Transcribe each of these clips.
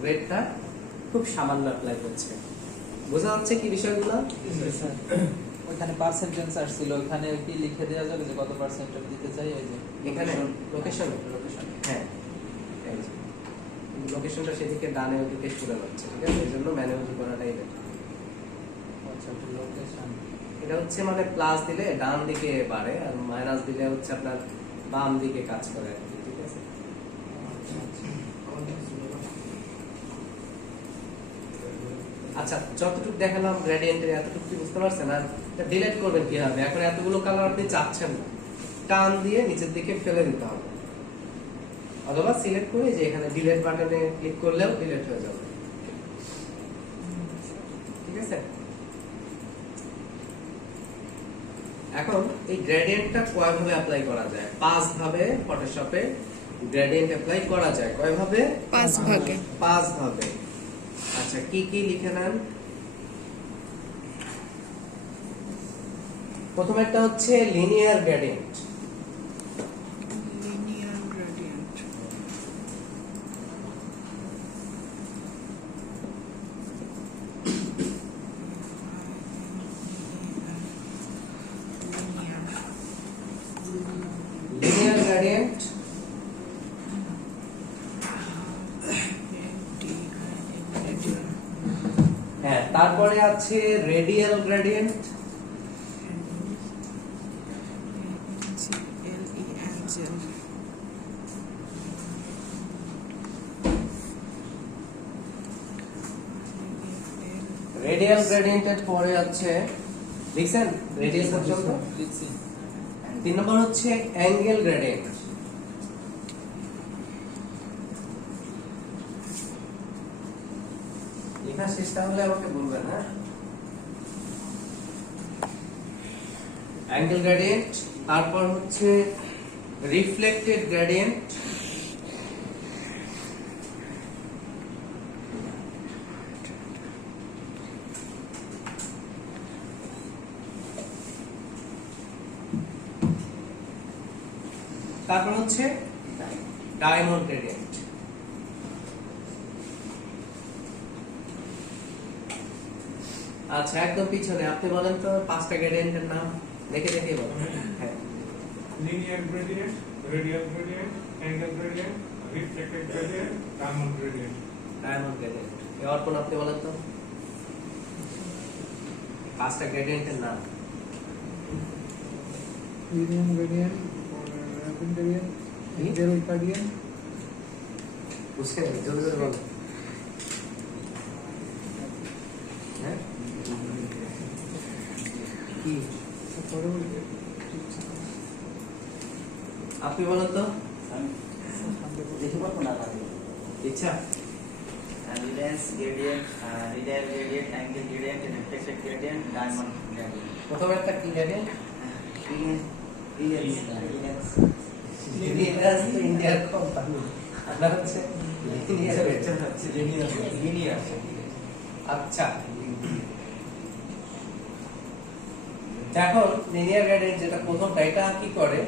গ্রেডটা খুব সামান্য অ্যাপ্লাই করছে। বোঝা যাচ্ছে কি বিষয়গুলো? ওখানে পার্সেন্টেজ আসছিল, ওখানে কি লিখে দেওয়া যাবে যে কত পার্সেন্টেজ দিতে চাই? এই যে এখানে লোকেশন, হ্যাঁ লোকেশনটা সেদিকে ডানে ওদিকে সরে যাচ্ছে, ঠিক আছে? এই জন্য ম্যানুয়ালি করাটাই বেটার। আচ্ছা, লোকেশন এটা হচ্ছে মানে প্লাস দিলে ডান দিকে বাড়ে আর মাইনাস দিলে হচ্ছে আপনার বাম দিকে কাজ করে আর কি, ঠিক আছে? আচ্ছা, যতটুকু দেখালাম গ্রেডিয়েন্টের এতটুকু কি বুঝতে পারছেন? আর ডিলিট করবেন কিভাবে? এখন এতগুলো কালার আপনি চাচ্ছেন না, টান দিয়ে নিচের দিকে ফেলে দিতে হবে, অথবা সিলেক্ট করে যে এখানে ডিলিট বাটনে ক্লিক করলেও ডিলিট হয়ে যাবে, ঠিক আছে? এখন এই গ্রেডিয়েন্টটা কয়ভাবে অ্যাপ্লাই করা যায়? 5 ভাবে ফটোশপে গ্রেডিয়েন্ট অ্যাপ্লাই করা যায়। কয়ভাবে? 5 ভাগে। 5 ভাবে। আচ্ছা, কি কি লিখে নেন? প্রথমেরটা হচ্ছে linear gradient. Linear gradient. Linear gradient, হ্যাঁ। তারপরে আছে রেডিয়াল গ্রেডিয়েন্ট, রেডিয়াল গ্রেডিয়েন্টের পরে আছে লিখছেন রেডিয়াল পর্যন্ত। লিখছি। 3 নম্বর হচ্ছে অ্যাঙ্গেল গ্রেডিয়েন্ট। লেখা শেষটা হলে আমাকে বলবেন, হ্যাঁ? অ্যাঙ্গেল গ্রেডিয়েন্ট, তারপর হচ্ছে রিফ্লেক্টেড গ্রেডিয়েন্ট, তারপর হচ্ছে ডায়মন্ড গ্রেডিয়েন্ট। আচ্ছা, একদম পিছনে আপনি বলেন তো 5টা গ্রেডিয়েন্টের নাম, দেখে দেখে বলেন। হ্যাঁ, linear gradient, radial gradient, angle gradient, reflected gradient, Raman gradient. Diamond gradient. এবার কোন আপনি বলেন তো 5টা গ্রেডিয়েন্টের নাম। Linear gradient, Raman gradient, angle gradient. বুঝছেন? জোরে জোরে বলেন। হ্যাঁ, কি আপনি বলেন তো? দেখে পারবো না ভাই। ইচ্ছা রিলেন্স gradient, radial gradient, angle gradient, reflected gradient, diamond gradient. প্রথমে একটা কি গ্রেডিয়েন্ট? রিলেন্স ইন্ডিয়ার কোম্পানি, আপনার হচ্ছে লিনিয়ার। আচ্ছা, এখন লিনিয়ার গ্রেডিয়েন্ট যেটা প্রথমটা, এটা কি করে?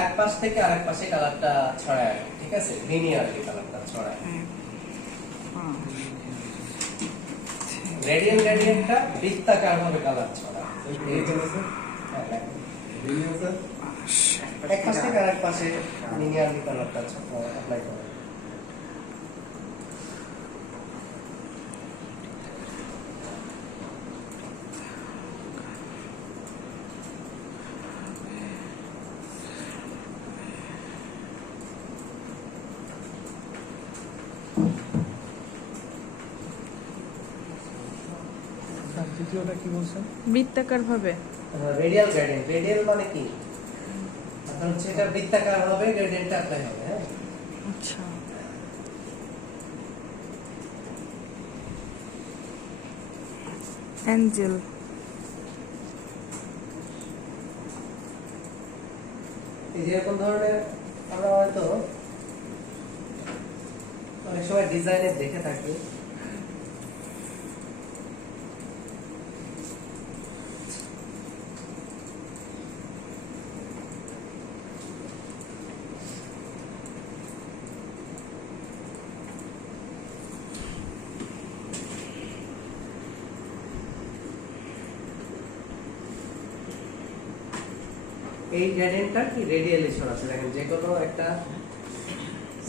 এক পাশ থেকে আরেক পাশে কালারটা ছড়ায়, ঠিক আছে? লিনিয়ারলি কালারটা ছড়ায়। রেডিয়াল গ্রেডিয়েন্টটা বৃত্তাকার ভাবে কালার ছড়ায়। এই যে এক পাশ থেকে আরেক পাশে লিনিয়ারলি কালারটা অ্যাপ্লাই করে। দ্বিতীয়টা কি বলছেন? বৃত্তাকার ভাবে। রেডিয়াল গ্রেডিয়েন্ট, রেডিয়াল মানে কি? এখন হচ্ছে এটা বৃত্তাকার হবে, গ্রেডিয়েন্টটা অ্যাপ্লাই হবে, হ্যাঁ? আচ্ছা, অ্যাঞ্জেল। এই যে এরকম ধরনের আমরা হয়তো অনেক সময় ডিজাইনে দেখে থাকি, এই গ্রেডিয়েন্টটা কি রেডিয়ালি সরাসরি দেখেন যে কোনো একটা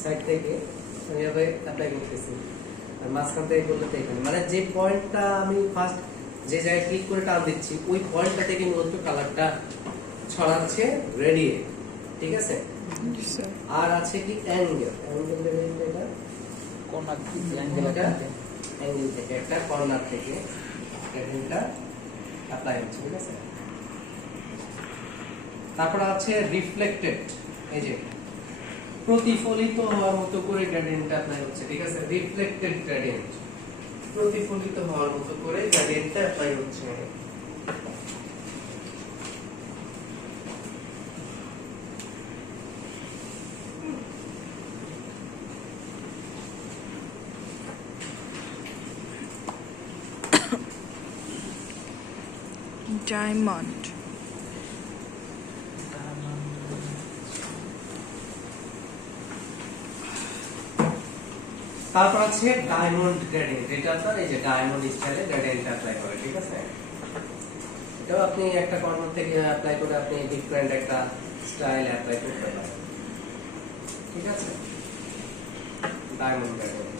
সাইড থেকে আমি এভাবে অ্যাপ্লাই করতেছি আর মাঝখান থেকে করলে তো এখানে মানে যে পয়েন্টটা আমি ফার্স্ট যে জায়গায় ক্লিক করে টান দিচ্ছি ওই পয়েন্টটা থেকে মূলত কালারটা ছড়াচ্ছে রেডিয়ে, ঠিক আছে? জি স্যার। আর আছে কি অ্যাঙ্গেল, অ্যাঙ্গেল দেবেন এটা কোনার দিকে অ্যাঙ্গেলটা অ্যাঙ্গেল থেকে একটা কর্নার থেকে গ্রেডিয়েন্টটা অ্যাপ্লাই হচ্ছে, ঠিক আছে? তারপর আছে রিফ্লেক্টেড, এই যে প্রতিফলিত হওয়ার মতো করে গ্রেডিয়েন্টটা অ্যাপ্লাই হচ্ছে, ঠিক আছে? রিফ্লেক্টেড গ্রেডিয়েন্ট, প্রতিফলিত হওয়ার মতো করে গ্রেডিয়েন্টটা অ্যাপ্লাই হচ্ছে। ডায়মন্ড। তারপর আছে ডায়মন্ড গ্রেডিয়েন্ট, এটা আপনার এই যে ডায়মন্ড স্টাইলে গ্রেডিয়েন্ট অ্যাপ্লাই করে, ঠিক আছে? এটাও আপনি একটা কর্নার থেকে অ্যাপ্লাই করে আপনি ডিফারেন্ট একটা স্টাইল অ্যাপ্লাই করতে পারেন, ঠিক আছে? Diamond gradient.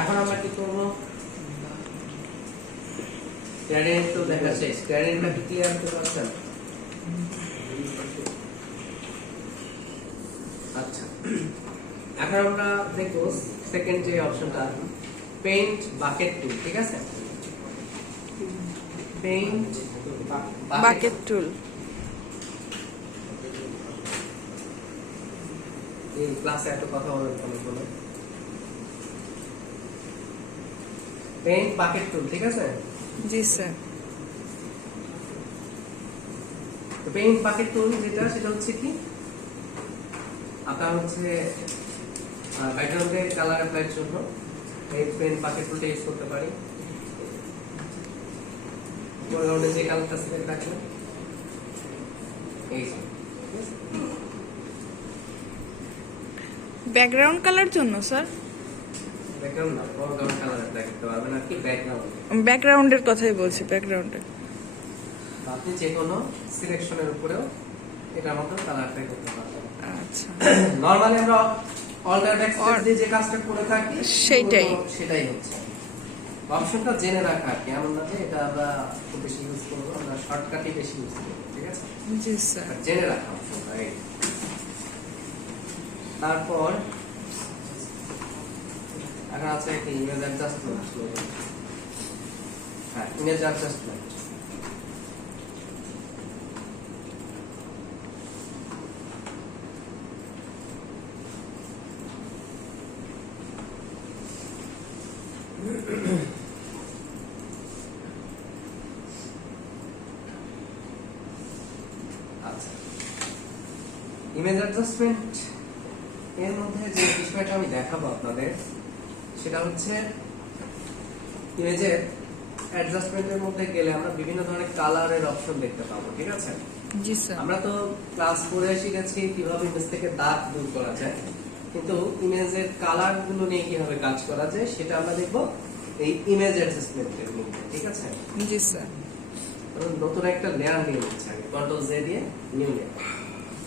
এখন আমরা কি করব? গ্রেডিয়েন্ট তো দেখা শেষ, গ্রেডিয়েন্টটা কি ক্লিয়ার করতে পারছেন? আচ্ছা, এখন আমরা দেখব সেকেন্ড যে অপশনটা পেইন্ট বাকেট টুল, ঠিক আছে? পেইন্ট বাকেট টুল। এই ক্লাসে এত কথা বলেন কেন বলো? পেইন্ট বাকেট টুল, ঠিক আছে? জি স্যার। তো পেইন্ট বাকেট টুল যেটা সেটা হচ্ছে কি আপনার হচ্ছে ব্যাকগ্রাউন্ডে কালার অ্যাপ্লাইয়ের জন্য এই পেইন্ট বাকেট টুলটা ইউজ করতে পারি। ব্যাকগ্রাউন্ডে যে কালারটা সিলেক্ট রাখবেন এই যে, ব্যাকগ্রাউন্ড কালার জন্য স্যার? ব্যাকগ্রাউন্ড না, ব্যাকগ্রাউন্ড কালার অ্যাপ্লাই করতে পারবেন আর কি ব্যাকগ্রাউন্ড। ব্যাকগ্রাউন্ডের কথাই বলছি, ব্যাকগ্রাউন্ডে। আপনি যে কোনো সিলেকশনের উপরেও এটার মতো কালার অ্যাপ্লাই করতে পারবেন। আচ্ছা। নরমালি আমরা অল্টার ব্যাকস্পেস দিয়ে যে কাজটা করে থাকি সেইটাই। সেটাই হচ্ছে অপশনটা জেনে রাখা আর কি, এমন না যে এটা আমরা খুব বেশি ইউজ করবো, আমরা শর্টকাটই বেশি ইউজ করবো, ঠিক আছে? জি স্যার। জেনে রাখা অপশনটা এই। তারপর এখন আছে একটা ইমেজ অ্যাডজাস্টমেন্ট। হ্যাঁ, ইমেজ অ্যাডজাস্টমেন্ট। আচ্ছা, ইমেজ অ্যাডজাস্টমেন্ট এর মধ্যে যে বিষয়টা আমি দেখাবো আপনাদের সেটা হচ্ছে ইমেজের অ্যাডজাস্টমেন্টের মধ্যে গেলে আমরা বিভিন্ন ধরনের কালারের অপশন দেখতে পাবো, ঠিক আছে? জি স্যার। আমরা তো ক্লাস 4 এ শিখেছি কিভাবে ইমেজ থেকে দাগ দূর করা যায়, কিন্তু ইমেজের কালার গুলো নিয়ে কিভাবে কাজ করা যায় সেটা আমরা দেখবো এই ইমেজ অ্যাডজাস্টমেন্টের মধ্যে, ঠিক আছে? জি স্যার। নতুন একটা লেয়ার নিয়ে নিচ্ছি আগে, কন্ট্রোল জে দিয়ে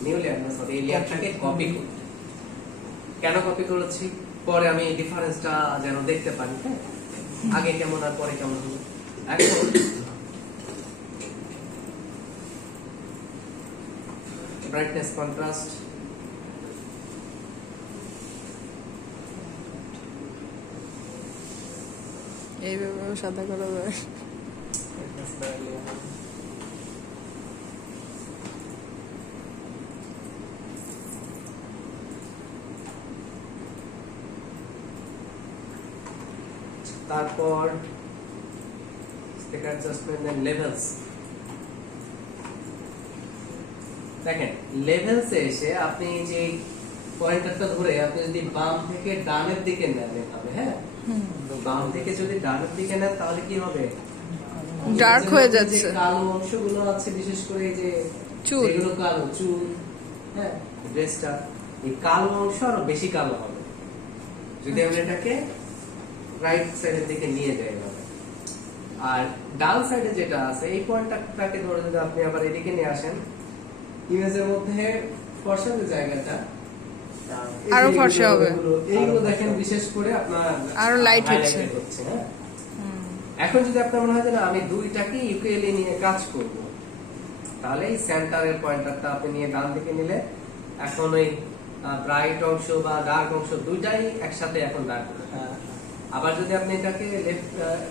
নিউ লেয়ার না সরি এই লেয়ারটাকে কপি করি। কেন কপি করেছি? পরে আমি ডিফারেন্সটা যেন দেখতে পারি, হ্যাঁ, আগে কেমন আর পরে কেমন হলো। এখন ব্রাইটনেস কন্ট্রাস্ট এইভাবে সাদা করা যায়। তারপর স্টিকার অ্যাডজাস্টমেন্ট এন্ড লেভেলস। দেখেন লেভেলসে এসে আপনি যে পয়েন্টারটা ধরে আপনি যদি বাম থেকে ডানের দিকে নেন এভাবে, হ্যাঁ, তো বাম থেকে যদি ডানের দিকে নেন তাহলে কি হবে? ডার্ক হয়ে যাচ্ছে। যে কালো অংশগুলো আছে বিশেষ করে এই যে চুল। এগুলো কালো চুল, হ্যাঁ, ড্রেসটা এই কালো অংশ আরো বেশি কালো হবে। যদি আমরা এটাকে রাইট সাইডের দিকে নিয়ে যাই এভাবে। আর ডান সাইডে যেটা আছে এই পয়েন্টটাকে ধরে যদি আপনি আবার এদিকে নিয়ে আসেন, ইমেজের মধ্যে ফর্সা যে জায়গাটা এই যে আরো ফর্সা হবে। এইগুলো দেখেন বিশেষ করে আপনার আরো light হচ্ছে। highlighted হচ্ছে, হ্যাঁ। এখন যদি আপনার মনে হয় যে না আমি দুইটাকে ইকুয়ালি নিয়ে কাজ করব, তাহলে এই সেন্টারের পয়েন্টারটা আপনি নিয়ে ডান দিকে নিলে এখন ওই ব্রাইট অংশ বা ডার্ক অংশ দুইটাই একসাথে এখন ডার্ক হবে। হ্যাঁ, আবার যদি আপনি এটাকে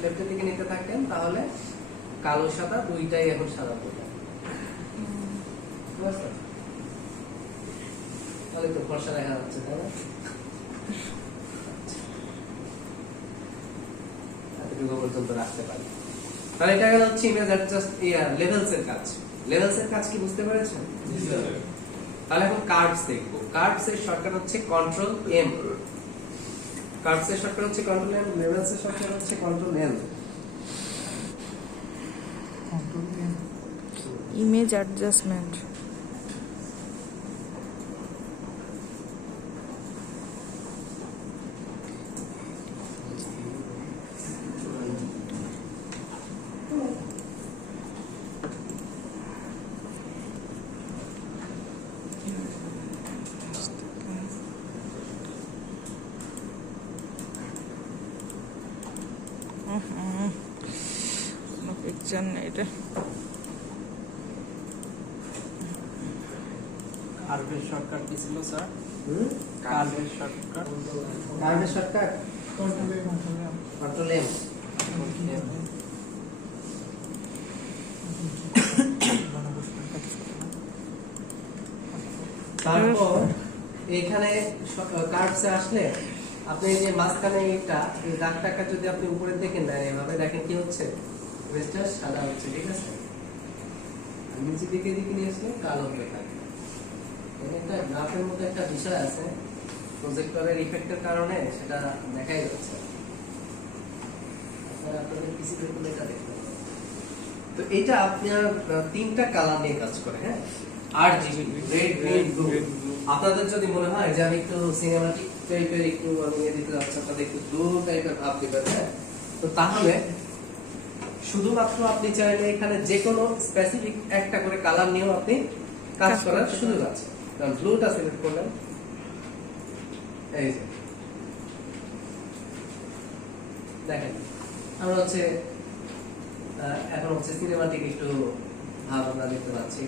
লেফটের দিকে নিতে থাকেন তাহলে কালো সাদা দুইটাই এখন সাদা হয়ে যাবে। বুঝতে পারছেন? তাহলে তো ফর্সা দেখা যাচ্ছে, তাই না? এতটুকু পর্যন্ত রাখতে পারি। তাহলে এটা গেল হচ্ছে ইমেজ অ্যাডজাস্ট লেভেলস এর কাজ। লেভেলস এর কাজ কি বুঝতে পেরেছেন? তাহলে এখন কার্ভস দেখবো। কার্ভস এর শর্টকাট হচ্ছে কন্ট্রোল এম। কার্ভস এর শর্টকাট হচ্ছে কন্ট্রোল এম, লেভেলস এর শর্টকাট হচ্ছে কন্ট্রোল এল। Image adjustment. কোনো পিকচার নেই এটা। কার্ভের শর্টকাট কি ছিল স্যার? হুম? কার্ভের শর্টকাট কার্ভের শর্টকাট কন্ট্রোল এম। তারপর এখানে কার্ভসে আসলে আপনি এই যে মাঝখানে এটা এই দাগটাকে যদি আপনি উপরের দিকে নেন এভাবে দেখেন কি হচ্ছে, ইমেজটা সাদা হচ্ছে, ঠিক আছে? আর নিচের দিকে নিয়ে আসলে কালো হয়ে থাকে। এখানে একটা গ্রাফের মধ্যে একটা বিষয় আছে, প্রজেক্টরের ইফেক্টের কারণে সেটা দেখাই যাচ্ছে। আপনারা আপনাদের পিসিতে খুলে এটা দেখতে পাবেন। তো এটা আপনার তিনটা কালার নিয়ে কাজ করে, হ্যাঁ? RGB, red, green, blue. আপনাদের যদি মনে হয় যে আমি একটু সিনেমাটিক টাইপের একটু নিয়ে দিতে যাচ্ছি, আপনাদের একটু ব্লু টাইপের ভাব দিবেন, হ্যাঁ? তো তাহলে শুধুমাত্র আপনি চাইলে এখানে যে কোনো স্পেসিফিক একটা করে কালার নিয়েও আপনি কাজ করার সুযোগ আছে। কারণ ব্লুটা সিলেক্ট করলেন, এই যে দেখেন আমরা হচ্ছে এখন হচ্ছে সিনেমাটিক একটু ভাব আমরা দেখতে পাচ্ছি,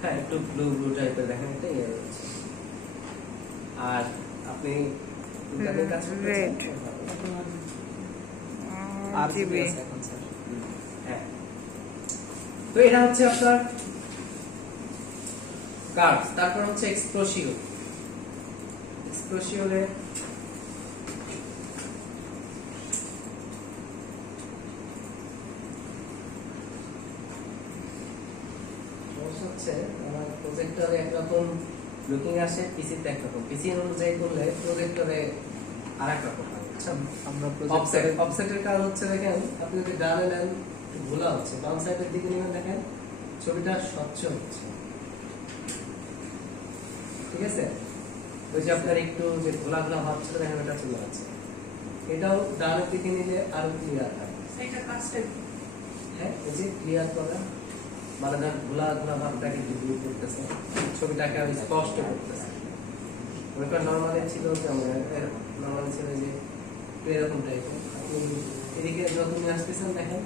হ্যাঁ, একটু ব্লু ব্লু টাইপের দেখেন, এটা ইয়ে হচ্ছে। আর আপনি ইন্টারনেট কাজ করতে Red. RGB RGB আছে এখন স্যার। হ্যাঁ। তো এটা হচ্ছে আপনার কার্ভস। তারপর হচ্ছে এক্সপ্লোসিও। এক্সপ্লোসিওরে হচ্ছে আমার প্রজেক্টরে একরকম লুকিং আসে, পিসিতে একরকম। পিসি অনুযায়ী করলে প্রজেক্টরে আরেক রকম হয়। আচ্ছা, আমরা অফসেট প্রজেক্টরে অফসেটের কাজ হচ্ছে দেখেন আপনি যদি ডানে নেন একটু ঘোলা হচ্ছে, বাম সাইডের দিকে নিয়ে দেখেন ছবিটা স্বচ্ছ হচ্ছে, ঠিক আছে? ওই যে আপনার একটু যে ঘোলা ঘোলা ভাব ছিল দেখেন ওটা চলে যাচ্ছে। এটাও ডানের দিকে নিলে আরো ক্লিয়ার হয়। হ্যাঁ, এই যে ক্লিয়ার করা মানে ধর ঘোলা ঘোলা ভাবটাকে দূর করতেছে, ছবিটাকে আরো স্পষ্ট করতেছে। ওটা নর্মালি ছিল যে নর্মালি ছিল যে এরকম টাইপের। আপনি এদিকে যত নিয়ে আসতেছেন দেখেন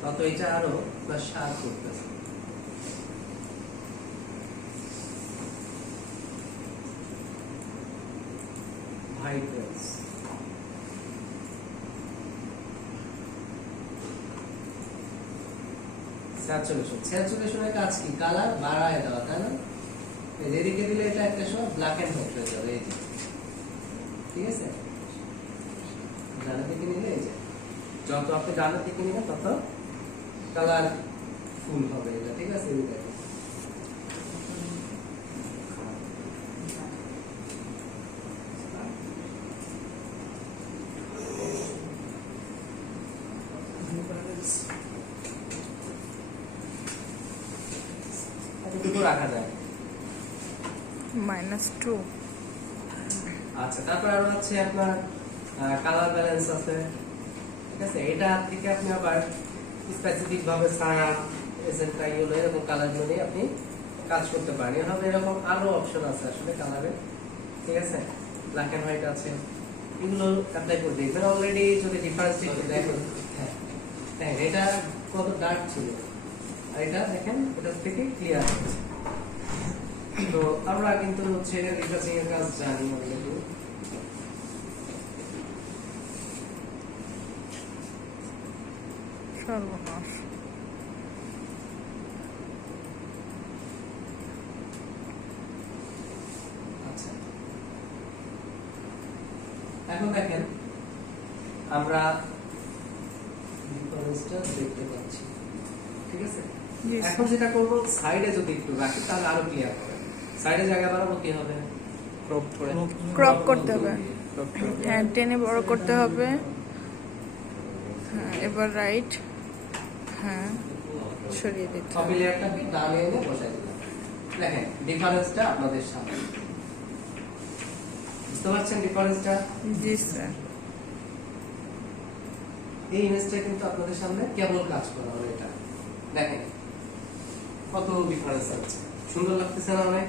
তত এটা আরো প্লাস শার্প করতেছে। Vibrance, saturation. স্যাচুরেশনের কাজ কি? কালার বাড়ায় দেওয়া, তাই না? এদিকে দিলে এটা একটা সময় ব্ল্যাক এন্ড হোয়াইট হয়ে যাবে, এই যে, ঠিক আছে? ডানের দিকে নিলে এই যে যত আপনি ডানের দিকে নিবেন তত কালার ফুল হবে এটা, ঠিক আছে? এই দেখেন এতটুকু রাখা যায়। -2 আচ্ছা, তারপর আরো আছে আপনার কালার ব্যালেন্স আছে, ঠিক আছে। এটা থেকে আপনি আবার স্পেসিফিক ভাবে সায়া, এজেন্টা, ইয়েলো এরকম কালার গুলো নিয়ে আপনি কাজ করতে পারেন। এভাবে এরকম আরো অপশন আছে আসলে কালারে, ঠিক আছে। ব্ল্যাক এন্ড হোয়াইট আছে, এগুলো অ্যাপ্লাই করে দেখবেন। অলরেডি যদি ডিফারেন্স দেখেন, হ্যাঁ এটা কত ডার্ক ছিল আর এটা দেখেন এটা থেকে ক্লিয়ার হচ্ছে। তো আমরা কিন্তু হচ্ছে রিসার্চিং এর কাজ জানি অলরেডি। সর্বনাশ। আচ্ছা, এখন দেখেন আমরা ডিফারেন্সটা দেখতে পাচ্ছি, ঠিক আছে। জি এখন যেটা করব, সাইডে যদি একটু রাখি তাহলে আরো ক্লিয়ার হবে। সাইডে জায়গা বাড়াবো, কি হবে? ক্রপ করে ক্রপ করতে হবে। crop করে। হ্যাঁ, টেনে বড় করতে হবে। হ্যাঁ, এবার রাইট। হ্যাঁ, সরিয়ে দিতে কপি হবে। লেয়ারটাকে ডানে এনে বসাই দিলাম। দেখেন ডিফারেন্সটা আপনাদের সামনে, বুঝতে পারছেন ডিফারেন্সটা? জি স্যার। এই ইমেজটা কিন্তু আপনাদের সামনে কেবল কাজ করা হবে। এটা দেখেন কত ডিফারেন্স আছে, সুন্দর লাগতেছে না অনেক?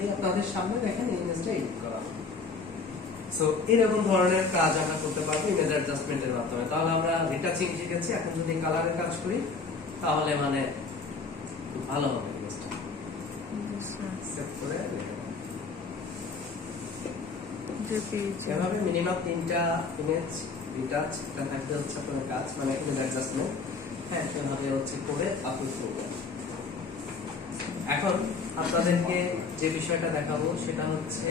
এই আপনাদের সামনে দেখেন এই ইমেজটা এডিট করা হবে। সো এরকম ধরনের কাজ আমরা করতে পারবো ইমেজ অ্যাডজাস্টমেন্টের মাধ্যমে। তাহলে আমরা রিটাচিং শিখেছি, এখন যদি কালারের কাজ করি তাহলে মানে খুব ভালো হবে ইমেজটা। জি স্যার। সেভ করে রেখে দেব। জেপিইজি। এভাবে মিনিমাম 3টা ইমেজ রিটাচ, এটা থাকতে হচ্ছে আপনার কাজ, মানে ইমেজ অ্যাডজাস্টমেন্ট। হ্যাঁ, সেভাবে হচ্ছে করে আপলোড করব। এখন আপনাদেরকে যে বিষয়টা দেখাবো সেটা হচ্ছে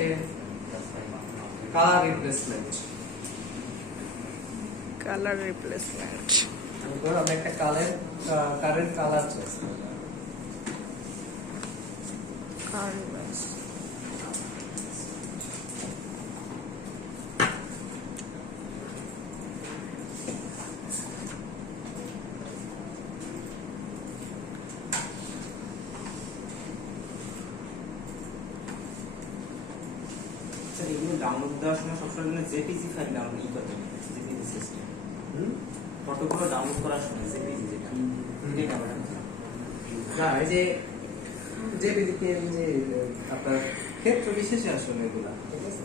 কালার রিপ্লেসমেন্ট। Colour replacement. আমরা একটা কারের কালার চয়েস করব। কালার স্যার এগুলো ডাউনলোড দেওয়ার সময় সবসময় জেপিজি ফাইল ডাউনলোড করতে হবে, জেপিজি সিস্টেম ফটোগুলো ডাউনলোড করার সময় জেপিজি যেটা এটা বলা না, এই যে যে বিদিকে যে আপনার ক্ষেত্র বিশেষে আসলে এগুলা, ঠিক আছে।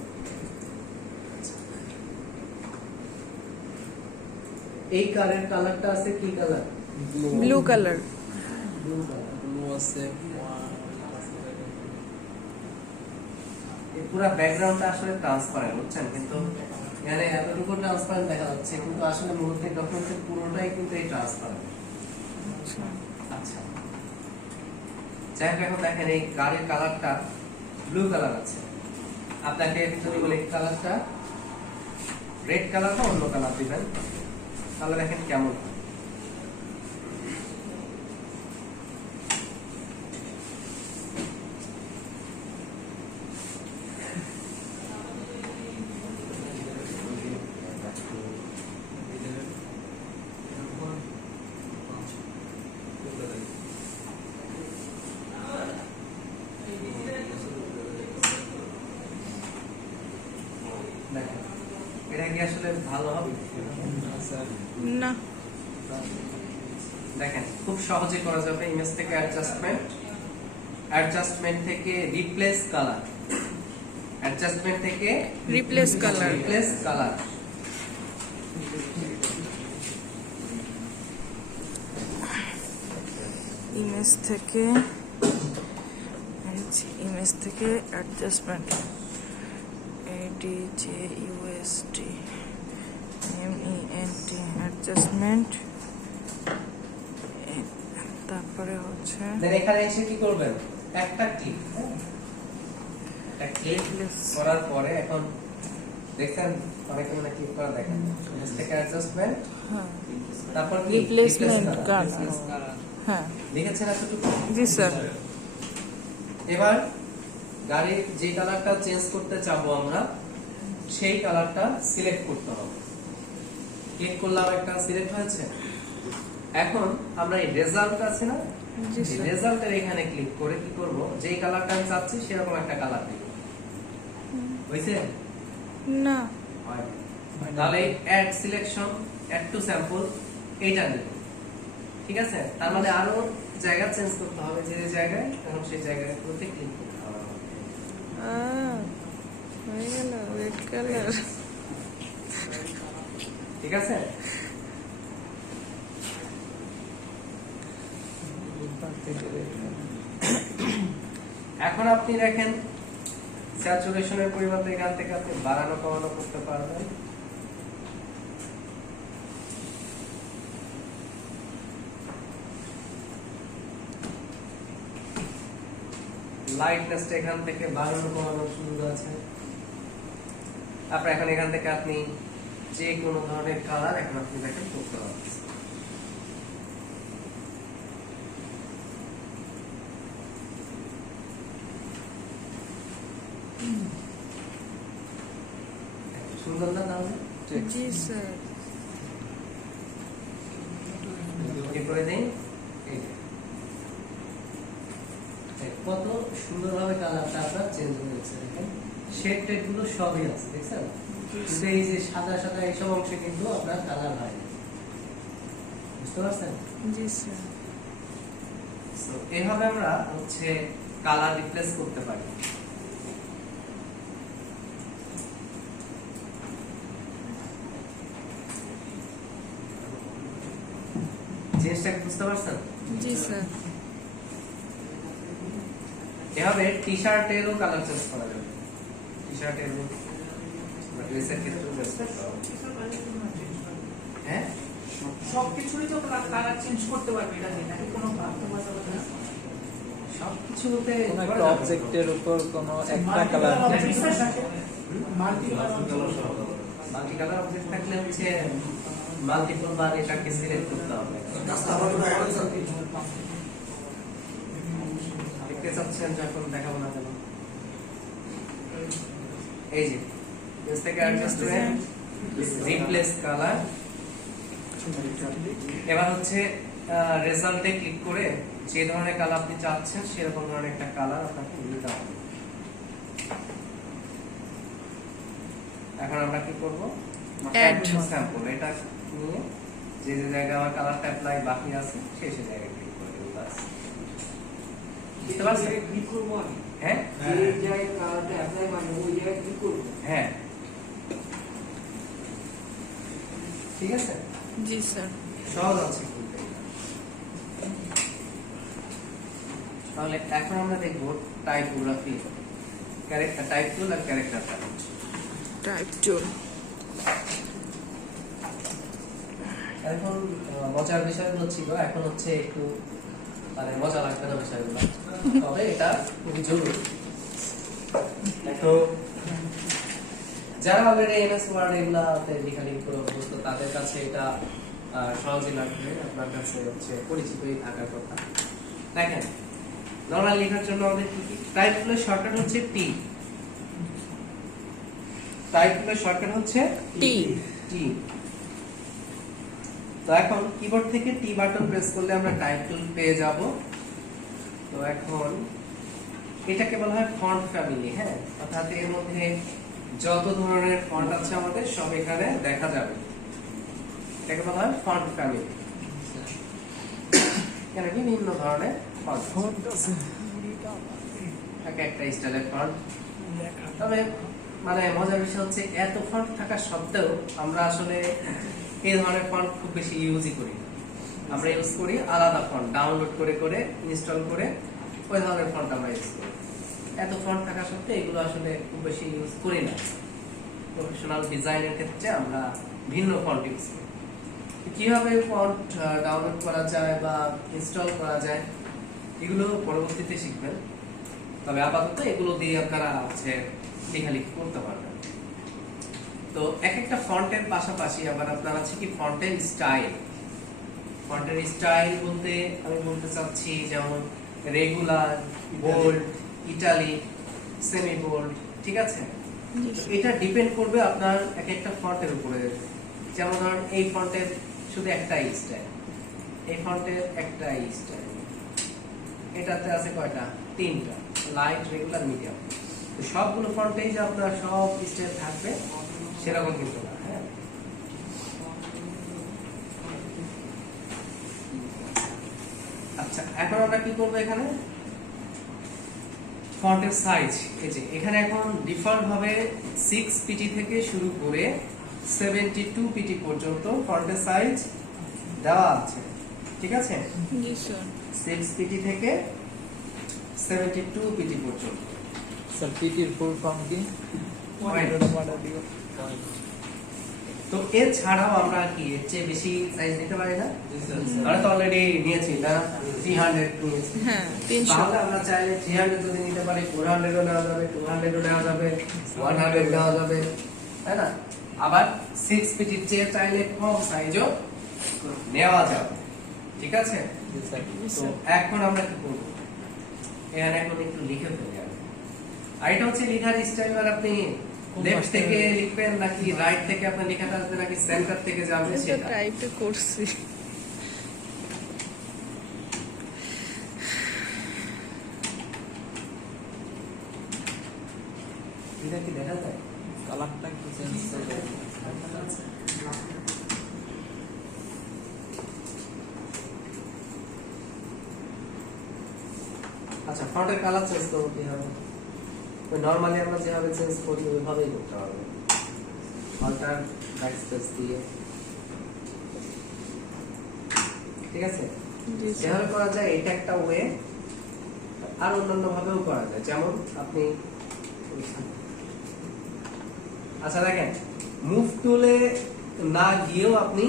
এই কারের কালারটা আছে কি colour? Blue colour. Blue colour. Blue আছে, এই পুরো ব্যাকগ্রাউন্ডটা আসলে ট্রান্সপারেন্ট, বুঝছেন? কিন্তু এখানে এতটুকু ট্রান্সপারেন্ট দেখা যাচ্ছে, কিন্তু আসলে মূলত ডকুমেন্টের পুরোটাই কিন্তু এই ট্রান্সপারেন্ট। আচ্ছা, যাই হোক, এখন দেখেন এই গাড়ির কালারটা ব্লু কালার আছে। আপনাকে যদি বলি কালারটা রেড কালার বা অন্য কালার দিবেন, তাহলে দেখেন কেমন হয়। দেখেন, এটা কি আসলে ভালো হবে? না। দেখেন খুব সহজে করা যাবে। ইমেজ থেকে অ্যাডজাস্টমেন্ট, অ্যাডজাস্টমেন্ট থেকে রিপ্লেস কালার, অ্যাডজাস্টমেন্ট থেকে replace colour. Replace colour. Image থেকে ইমেজ থেকে অ্যাডজাস্টমেন্ট, ADJUST MENT অ্যাডজাস্টমেন্ট। তারপরে হচ্ছে দেন এখানে এসে কি করবেন? একটা ক্লিক, একটা ক্লিক করার পরে এখন দেখেন অনেকে মানে ক্লিক করা দেখেন ইমেজ থেকে অ্যাডজাস্টমেন্ট, হ্যাঁ তারপর কি রিপ্লেসমেন্ট কালার। হ্যাঁ লিখেছেন এতটুকু? জি স্যার। এবার গাড়ির যে কালারটা চেঞ্জ করতে চাবো আমরা, সেই কালারটা সিলেক্ট করতে হবে। ক্লিক করলাম, একটা সিলেক্ট হয়েছে। এখন আমরা এই রেজাল্ট আছে না, জি স্যার। রেজাল্টের এখানে ক্লিক করে কি করব, যেই কালারটা আমি চাচ্ছি সেরকম একটা কালার দিব। হয়েছে? না তাহলে add selection, add to sample এইটা নিব, ঠিক আছে? তার মানে আরো জায়গা চেঞ্জ করতে হবে, যে যে জায়গায় এখন সেই জায়গায় করতে ক্লিক করতে হবে। হয়ে গেল রেড কালার। ঠিক আছে? এখন আপনি দেখেন স্যাচুরেশনের পরিবর্তে এখান থেকে আপনি বাড়ানো কমানো করতে পারবেন। লাইটনেসটা এখান থেকে বাড়ানো কমানোর সুযোগ আছে। তারপর এখন এখান থেকে আপনি যে কোনো ধরনের কালার এখন আপনি দেখেন করতে পারবেন। সুন্দর না তাহলে? জি স্যার। ওকে করে দেই। এই যে। কত সুন্দরভাবে কালারটা আপনার চেঞ্জ হয়েছে দেখেন। শেড টেড গুলো সবই আছে দেখছেন? কিন্তু এই যে সাদা সাদা এইসব অংশে কিন্তু আপনার কালার হয় না। বুঝতে পারছেন? জি স্যার। সো এইভাবে আমরা হচ্ছে কালার রিপ্লেস করতে পারি। জিনিসটা কি বুঝতে পারছেন? জি স্যার। এভাবে টি শার্টেরও কালার চেঞ্জ করা যাবে। টি শার্টেরও ড্রেসের ক্ষেত্রেও চেঞ্জ করতে হবে। হ্যাঁ, সবকিছুরই তো কালার চেঞ্জ করতে পারবে, এটা কি নাকি কোনো বাধ্যবাধকতা আছে? সবকিছু বলতে কোনো একটা অবজেক্টের উপর কোনো একটা কালার মাল্টি কালার অবজেক্ট থাকলে হচ্ছে মাল্টিপল বার এটাকে সিলেক্ট করতে হবে। দেখতে চাচ্ছেন যখন দেখাবো না কেন? এই যে এস থেকে অ্যাডজাস্টমেন্ট রিপ্লেস কালার। এবার হচ্ছে রেজাল্টে ক্লিক করে যে ধরনের কালার আপনি চাচ্ছেন সেরকম ধরনের একটা কালার আপনাকে নিতে হবে। এখন আমরা কি করব? Add স্যাম্পল এটা নিয়ে যে যে জায়গায় আমার কালারটা অ্যাপ্লাই বাকি আছে সেই সেই জায়গায় ক্লিক করে দেব। বাস বুঝতে পারছেন? ক্লিক করবো আমি, হ্যাঁ যে জায়গায় কালারটা অ্যাপ্লাই মানে ওই জায়গায় ক্লিক করবো। হ্যাঁ, ঠিক আছে? জি স্যার। সহজ আছে কিন্তু এটা। তাহলে এখন আমরা দেখব টাইপোগ্রাফি, ক্যারেক্টার টাইপ টুল আর ক্যারেক্টার প্যালেট। টাইপ টুল। এখন মজার বিষয়গুলো ছিল, এখন হচ্ছে একটু মানে মজা লাগবে না বিষয়গুলো, তবে এটা খুবই জরুরি। তো যারা অলরেডি এমএস ওয়ার্ড এগুলাতে লেখালেখি করে অভ্যস্ত তাদের কাছে এটা সহজই লাগবে, আপনার কাছে হচ্ছে পরিচিতই থাকার কথা। দেখেন নরমাল লেখার জন্য আমাদের কি কি টাইপ টুলের শর্টকাট হচ্ছে টি। টাইপ টুলের শর্টকাট হচ্ছে টি। টি। তো এখন কিবোর্ড থেকে টি বাটন প্রেস করলে আমরা টাইপ টুল পেয়ে যাব। তো এখন এটাকে বলা হয় ফন্ট ফ্যামিলি। হ্যাঁ, অর্থাৎ এর মধ্যে যত ধরনের ফন্ট আছে আমাদের সব এখানে দেখা যাবে। এটাকে বলা হয় ফন্ট ফ্যামিলি। এখানে বিভিন্ন ধরনের ফন্ট আছে, এক একটা স্টাইলের ফন্ট। তবে মানে মজার বিষয় হচ্ছে এত ফন্ট থাকা সত্ত্বেও আমরা আসলে এই ধরনের ফন্ট খুব বেশি ইউজই করি। আমরা ইউজ করি আলাদা ফন্ট ডাউনলোড করে করে ইনস্টল করে ওই ধরনের ফন্ট আমরা ইউজ করি। এত ফন্ট থাকা সত্ত্বেও এগুলো আসলে খুব বেশি ইউজ করি না। প্রফেশনাল ডিজাইনের ক্ষেত্রে আমরা ভিন্ন ফন্ট ইউজ করি। কিভাবে ফন্ট ডাউনলোড করা যায় বা ইনস্টল করা যায় এগুলো পরবর্তীতে শিখবেন। তবে আপাতত এগুলো দিয়ে আপনারা হচ্ছে লেখালেখি করতে পারবেন। তো এক একটা ফন্টের পাশাপাশি আবার আপনার আছে কি ফন্টের স্টাইল। ফন্টের স্টাইল বলতে আমি বলতে চাচ্ছি যেমন regular, bold, italic, semi bold, ঠিক আছে? এটা ডিপেন্ড করবে আপনার এক একটা ফন্টের উপরে। যেমন ধরুন এই ফন্টের শুধু একটাই স্টাইল, এই ফন্টের একটাই স্টাইল, এটাতে আছে কয়টা? 3টা, লাইট, রেগুলার, মিডিয়াম। তো সবগুলো ফন্টেই যে আপনার সব স্টাইল থাকবে সেরকম কিন্তু না, হ্যাঁ। আচ্ছা, এখন আমরা কি করবো এখানে ফন্টের সাইজ, এই যে এখানে এখন ডিফল্ট ভাবে 6 পিটি থেকে শুরু করে 72 পিটি পর্যন্ত ফন্টের সাইজ দেওয়া আছে, ঠিক আছে। জি স্যার। 6 পিটি থেকে 72 পিটি পর্যন্ত। স্যার পিটির ফুল ফর্ম কি? তো এছাড়াও আমরা কি এর চেয়ে বেশি সাইজ নিতে পারি না? আমরা তো অলরেডি নিয়েছি না, 300 নিয়েছি। হ্যাঁ 300। তাহলে আমরা চাইলে 300 যদি নিতে পারি, 400 ও নেওয়া যাবে, 200 ও নেওয়া যাবে, 100 নেওয়া যাবে, তাই না? আবার 6 পিটির চেয়ে চাইলে কম সাইজও নেওয়া যাবে, ঠিক আছে। জি স্যার। তো এখন আমরা কি করব, এখানে এখন একটু লিখে ফেলি আগে। আর এটা হচ্ছে লেখার স্টাইল, আর আপনি লেফট থেকে লিখবেন নাকি রাইট থেকে আপনার লেখাটা আসবে নাকি সেন্টার থেকে যাবে সেটা। টাইপে করছি। এটা কি দেখা যায়? কালারটা একটু চেঞ্জ করে আচ্ছা, ফন্টের কালার চেঞ্জ করবো কিভাবে? ওই নরমালি আমরা যেভাবে চেঞ্জ করি ওইভাবেই করতে হবে, অল্টার ব্যাকস্পেস দিয়ে, ঠিক আছে। জি স্যার। যেভাবে করা যায় এটা একটা ওয়ে, আর অন্যান্য ভাবেও করা যায়। যেমন আপনি আচ্ছা দেখেন, মুভ টুলে না গিয়েও আপনি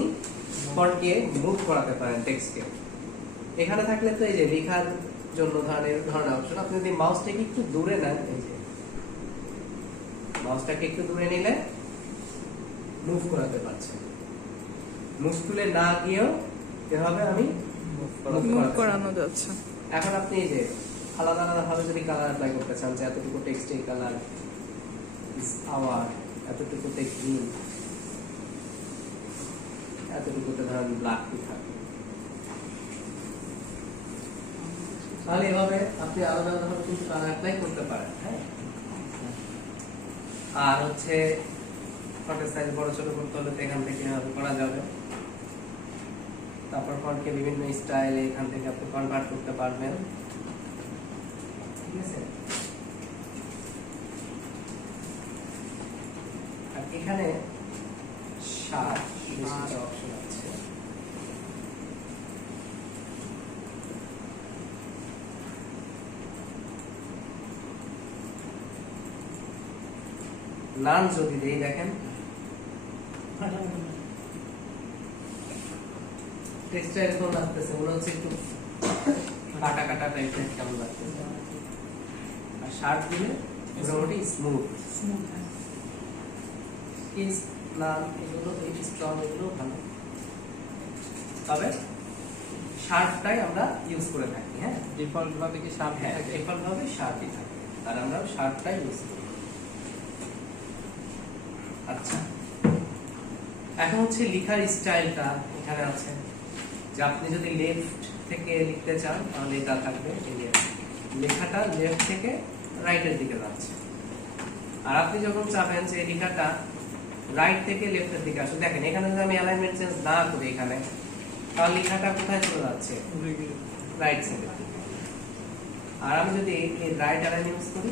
ফন্টকে মুভ করাতে পারেন টেক্সটকে। এখানে থাকলে তো এই যে লেখার জন্য ধরনের অপশন, আপনি যদি মাউসটাকে একটু দূরে নেন, এই যে মাউসটাকে একটু দূরে নিলে মুভ করাতে পারছেন। মুভ টুলে না গিয়েও এভাবে আমি মুভ মুভ করানো যাচ্ছে। এখন আপনি এই যে আলাদা আলাদা ভাবে যদি কালার অ্যাপ্লাই করতে চান, যে এতটুকু টেক্সট এই কালার ইজ আওয়ার, এতটুকুতে গ্রিন, এতটুকুতে ধরেন ব্ল্যাক কি থাকবে, তাহলে এভাবে আপনি আলাদা আলাদা ভাবে কিন্তু কালার অ্যাপ্লাই করতে পারেন, হ্যাঁ। আর হচ্ছে ফন্টের সাইজ বড় ছোট করতে হলে তো এখান থেকে এভাবে করা যাবে। তারপর ফন্টকে বিভিন্ন স্টাইলে এখান থেকে আপনি কনভার্ট করতে পারবেন, ঠিক আছে। আর এখানে 7 অপশন আছে। নাম যদি দেই, দেখেন টেক্সটটা এরকম লাগতেছে, মনে হচ্ছে একটু কাটা কাটা টাইপের কেমন লাগতেছে। আর শার্ট দিলে মোটামুটি স্মুথ কিস নাম এগুলো এই স্ট্রং এগুলো ভালো, তবে শার্টটাই আমরা ইউজ করে থাকি, হ্যাঁ। ডিফল্ট ভাবে কি শার্প হ্যাঁ, থাকে? ডিফল্ট ভাবে শার্টই থাকে, আর আমরা শার্টটাই ইউজ করি। আচ্ছা, এখন হচ্ছে লেখার স্টাইলটা এখানে আছে, যে আপনি যদি লেফট থেকে লিখতে চান তাহলে এটা থাকবে, এই যে লেখাটা লেফট থেকে রাইটের দিকে যাচ্ছে। আর আপনি যখন চাবেন যে লেখাটা রাইট থেকে লেফটের দিকে আসে, দেখেন এখানে যদি আমি অ্যালাইনমেন্ট চেঞ্জ না করি এখানে, তাহলে লেখাটা কোথায় চলে যাচ্ছে? রাইট সাইডের দিকে। আর আমি যদি এই রাইট অ্যালাইন ইউজ করি,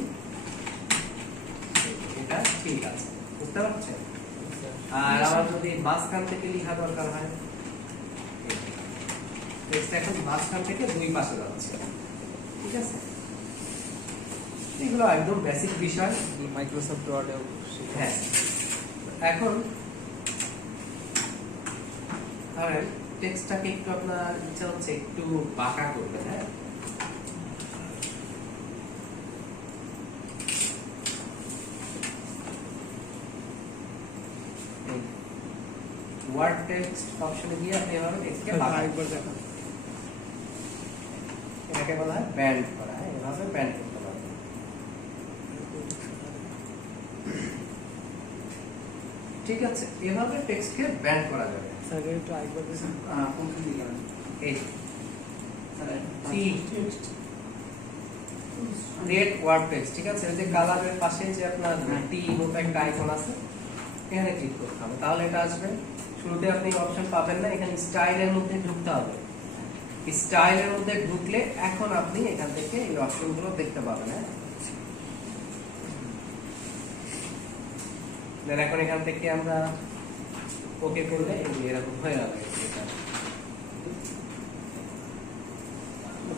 এটা ঠিক আছে, বুঝতে পারছেন? আর আমার যদি মাঝখান থেকে লেখা দরকার হয়, টেক্সট এখন মাঝখান থেকে দুই পাশে যাচ্ছে, ঠিক আছে। এগুলো একদম বেসিক বিষয়, মাইক্রোসফট ওয়ার্ডেও হ্যাঁ। এখন ধরেন টেক্সটটাকে একটু আপনার ইচ্ছা হচ্ছে একটু বাঁকা করবেন, হ্যাঁ। ওয়ার্ড টেক্সট অপশনে গিয়ে আপনি এভাবে টেক্সটকে বাঁকা করবেন। এটাকে বলা হয় ব্যান্ড করা, হ্যাঁ, এভাবে ব্যান্ড করতে পারবেন। ঠিক আছে, এভাবে টেক্সটকে ব্যান্ড করা যাবে। স্যার একটু আইকন দিবেন কোনখানে দিলাম এই স্যার টি ক্রিয়েট ওয়ার্ড টেক্সট, ঠিক আছে? ওই যে কালারের পাশে যে আপনার টি মতো একটা আইকন আছে, এখানে ক্লিক করতে হবে, তাহলে এটা আসবে। শুরুতে আপনি অপশন পাবেন না, এখানে স্টাইলের মধ্যে ঢুকতে হবে। স্টাইলের মধ্যে ঢুকলে এখন আপনি এখান থেকে এই অপশনগুলো দেখতে পাবেন। হ্যাঁ, দেন এখন এখান থেকে আমরা ওকে করলে এরকম হয়ে যাবে।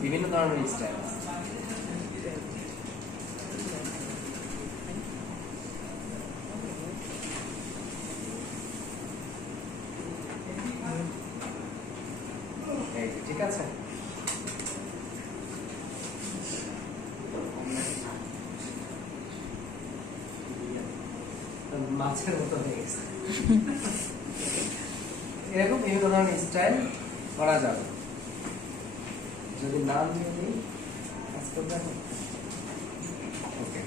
বিভিন্ন ধরনের স্টাইল আছে। এই যে, ঠিক আছে? মাছের মতো হয়ে গেছে। এরকম বিভিন্ন ধরনের স্টাইল করা যাবে। যদি নাম দিয়ে দিই, ওকে।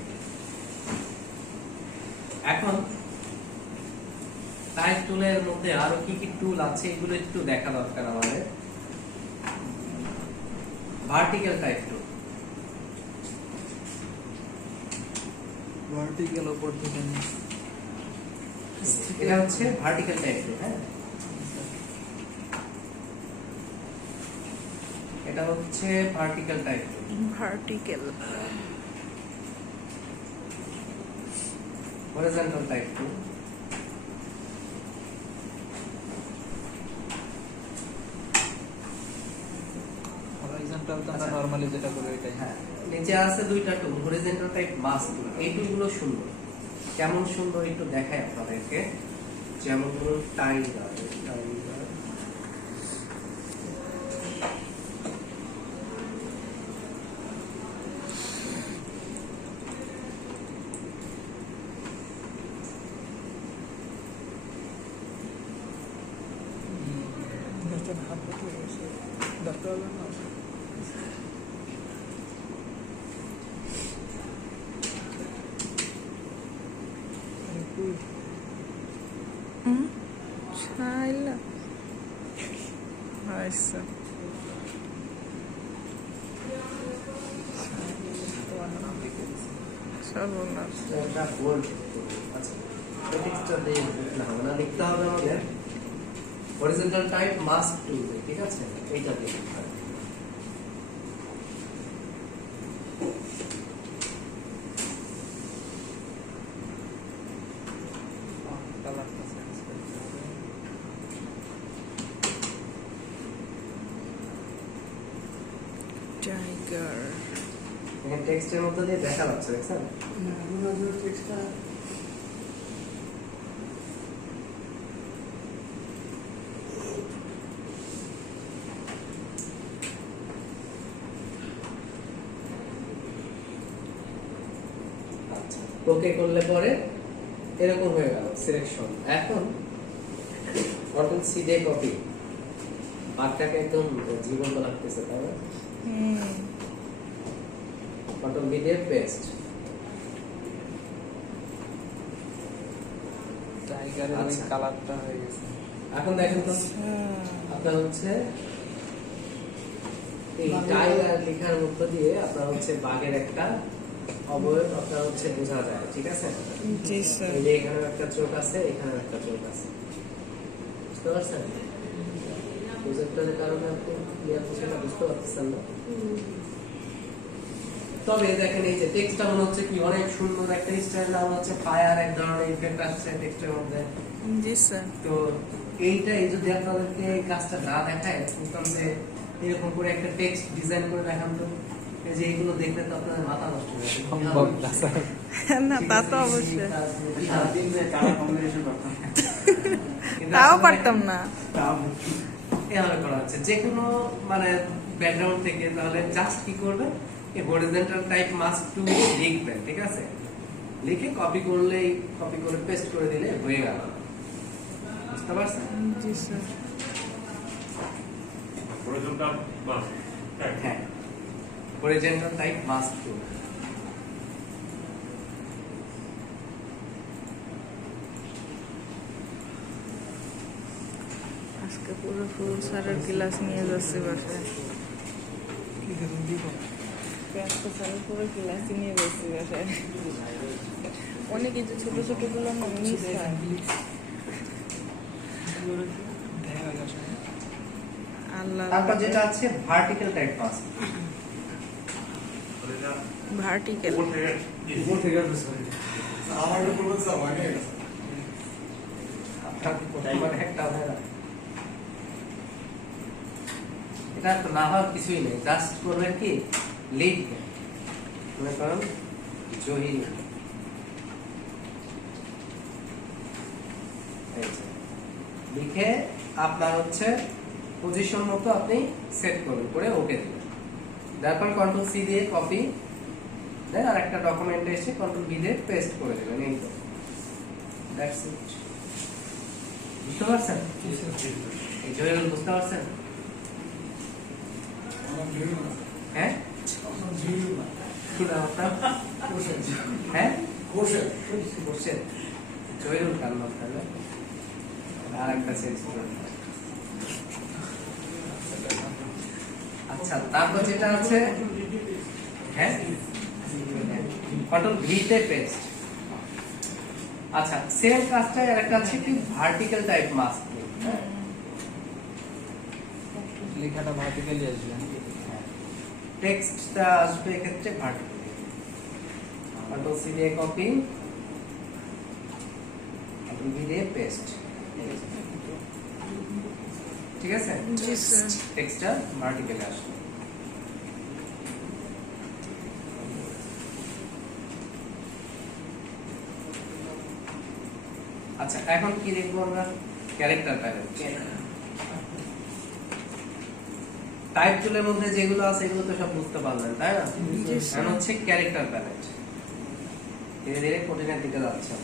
এখন টাইপ টুলের মধ্যে আরো কি কি টুল আছে এগুলো একটু দেখা দরকার আমাদের। ভার্টিক্যাল টাইপ টুল, ভার্টিক্যাল উপর থেকে এটা হচ্ছে ভার্টিক্যাল টাইপ টুল। হ্যাঁ, এটা হচ্ছে ভার্টিক্যাল টাইপ টুল। ভার্টিক্যাল, হরিজন্টাল টাইপ টুল, হরাইজন্টাল তো আমরা নরমালি যেটা করি এটাই। হ্যাঁ, নিচে আছে দুইটা টুল, হরিজন্টাল টাইপ মাস্ক টুল। এই টুলগুলো সুন্দর, কেমন সুন্দর একটু দেখাই আপনাদেরকে। যেমন ধরুন টাইগার, শাইলা আচ্ছা, সর্বনাশ। একটা গোল্ড। আচ্ছা, এই টেক্সটটা দিয়ে লিখতে হবে না, লিখতে হবে আমাদের হরিজন্টাল টাইপ মাস্ক টুল, ঠিক আছে? এইটা দিয়ে লিখতে হবে। কালারটা চেঞ্জ করতে হবে। টাইগার, এখানে টেক্সটের মধ্যে দিয়ে দেখা যাচ্ছে, দেখছেন? ওকে করলে পরে এরকম হয়ে গেল সিলেকশন। এখন কন্ট্রোল সি দিয়ে কপি, বারটাকে একদম জীবন্ত লাগতেছে, তাই না? কন্ট্রোল বি দিয়ে পেস্ট। টাইগারের ওই আচ্ছা। কালারটা হয়ে গেছে। এখন দেখেন তো, আপনার হচ্ছে এই টাইগার লেখার মধ্য দিয়ে আপনার হচ্ছে বাঘের একটা অবয়ব আপনার হচ্ছে বোঝা যায়, ঠিক আছে? জি স্যার। এই যে এখানে একটা চোখ আছে, এখানে একটা চোখ আছে, বুঝতে পারছেন? প্রজেক্টরের কারণে আপনি ক্লিয়ার বিষয়টা বুঝতে পারতেছেন না। তবে দেখেন এই যে টেক্সটটা মনে হচ্ছে কি অনেক সুন্দর একটা স্টাইল, নাম হচ্ছে ফায়ার, এক ধরনের ইফেক্ট আসছে টেক্সটের মধ্যে। জি স্যার। তো এইটাই যদি আপনাদেরকে কাজটা না দেখায়, বুঝতাম যে এরকম করে একটা টেক্সট ডিজাইন করে দেখান তো, এই যে এইগুলো দেখলে তো আপনাদের মাথা নষ্ট হয়ে যাবে। সম্ভব না স্যার। না, তা তো অবশ্যই, সারাদিন যে কালার কম্বিনেশন করতাম, কিন্তু তাও আসলে পারতাম না। এভাবে করা হচ্ছে যে কোনো মানে ব্যাকগ্রাউন্ড থেকে। তাহলে জাস্ট কি করবেন, এই হরিজন্টাল টাইপ মাস্ক টু লিখবেন, ঠিক আছে? লিখে কপি করলেই, কপি করে পেস্ট করে দিলে হয়ে গেল, বুঝতে পারছেন? জি স্যার। horizontal mask. হ্যাঁ, হরিজন্টাল টাইপ মাস্ক টু। আজকে পুরো ফুল স্যারের ক্লাস নিয়ে যাচ্ছি বাসায়। আজকে স্যার পুরো ক্লাসই নিয়ে বসে বাসায় অনেক কিছু ছোট ছোট গুলো মিস হয় আল্লাহ তারপর যেটা আছে ভার্টিক্যাল টাইপ পাস, ভার্টিক্যাল এটা তো না হওয়ার কিছুই নেই, জাস্ট করবেন কি লিখবেন, মনে করেন জহির, এই যে, লিখে আপনার হচ্ছে পজিশন মতো আপনি সেট করবেন, করে ওকে দিবেন, তারপর কন্ট্রোল সি দিয়ে কপি দেন আর একটা ডকুমেন্টে এসে কন্ট্রোল ভি দিয়ে পেস্ট করে দেবেন, এই তো, দ্যাটস ইট। বুঝতে পারছেন? এই জহিরুল বুঝতে পারছেন? হ্যাঁ কি নাম আপনার? হ্যাঁ কোর্সের জহিরুল কার নাম তাহলে? আর একটা চেঞ্জ করে। আচ্ছা, তারপর যেটা আছে হ্যাঁ কন্ট্রোল ভি তে পেস্ট। আচ্ছা, সেম কাজটাই আরেকটা আছে কি ভার্টিক্যাল টাইপ মাস্ক, লেখাটা ভার্টিক্যালি আসবে। টেক্সটটা আসবে এক্ষেত্রে ভার্টিক্যালি, কন্ট্রোল সি দিয়ে কপি, কন্ট্রোল ভি দিয়ে পেস্ট, ঠিক আছে? জি স্যার। টেক্সটটা ভার্টিক্যালি আসবে। আচ্ছা, এখন কি দেখবো আমরা? Character palette. টাইপ টুলের মধ্যে যেগুলো আছে এগুলো তো সব বুঝতে পারলেন, তাই না? জি স্যার। এখন হচ্ছে ক্যারেক্টার প্যালেট, ধীরে ধীরে কঠিনের দিকে যাচ্ছে।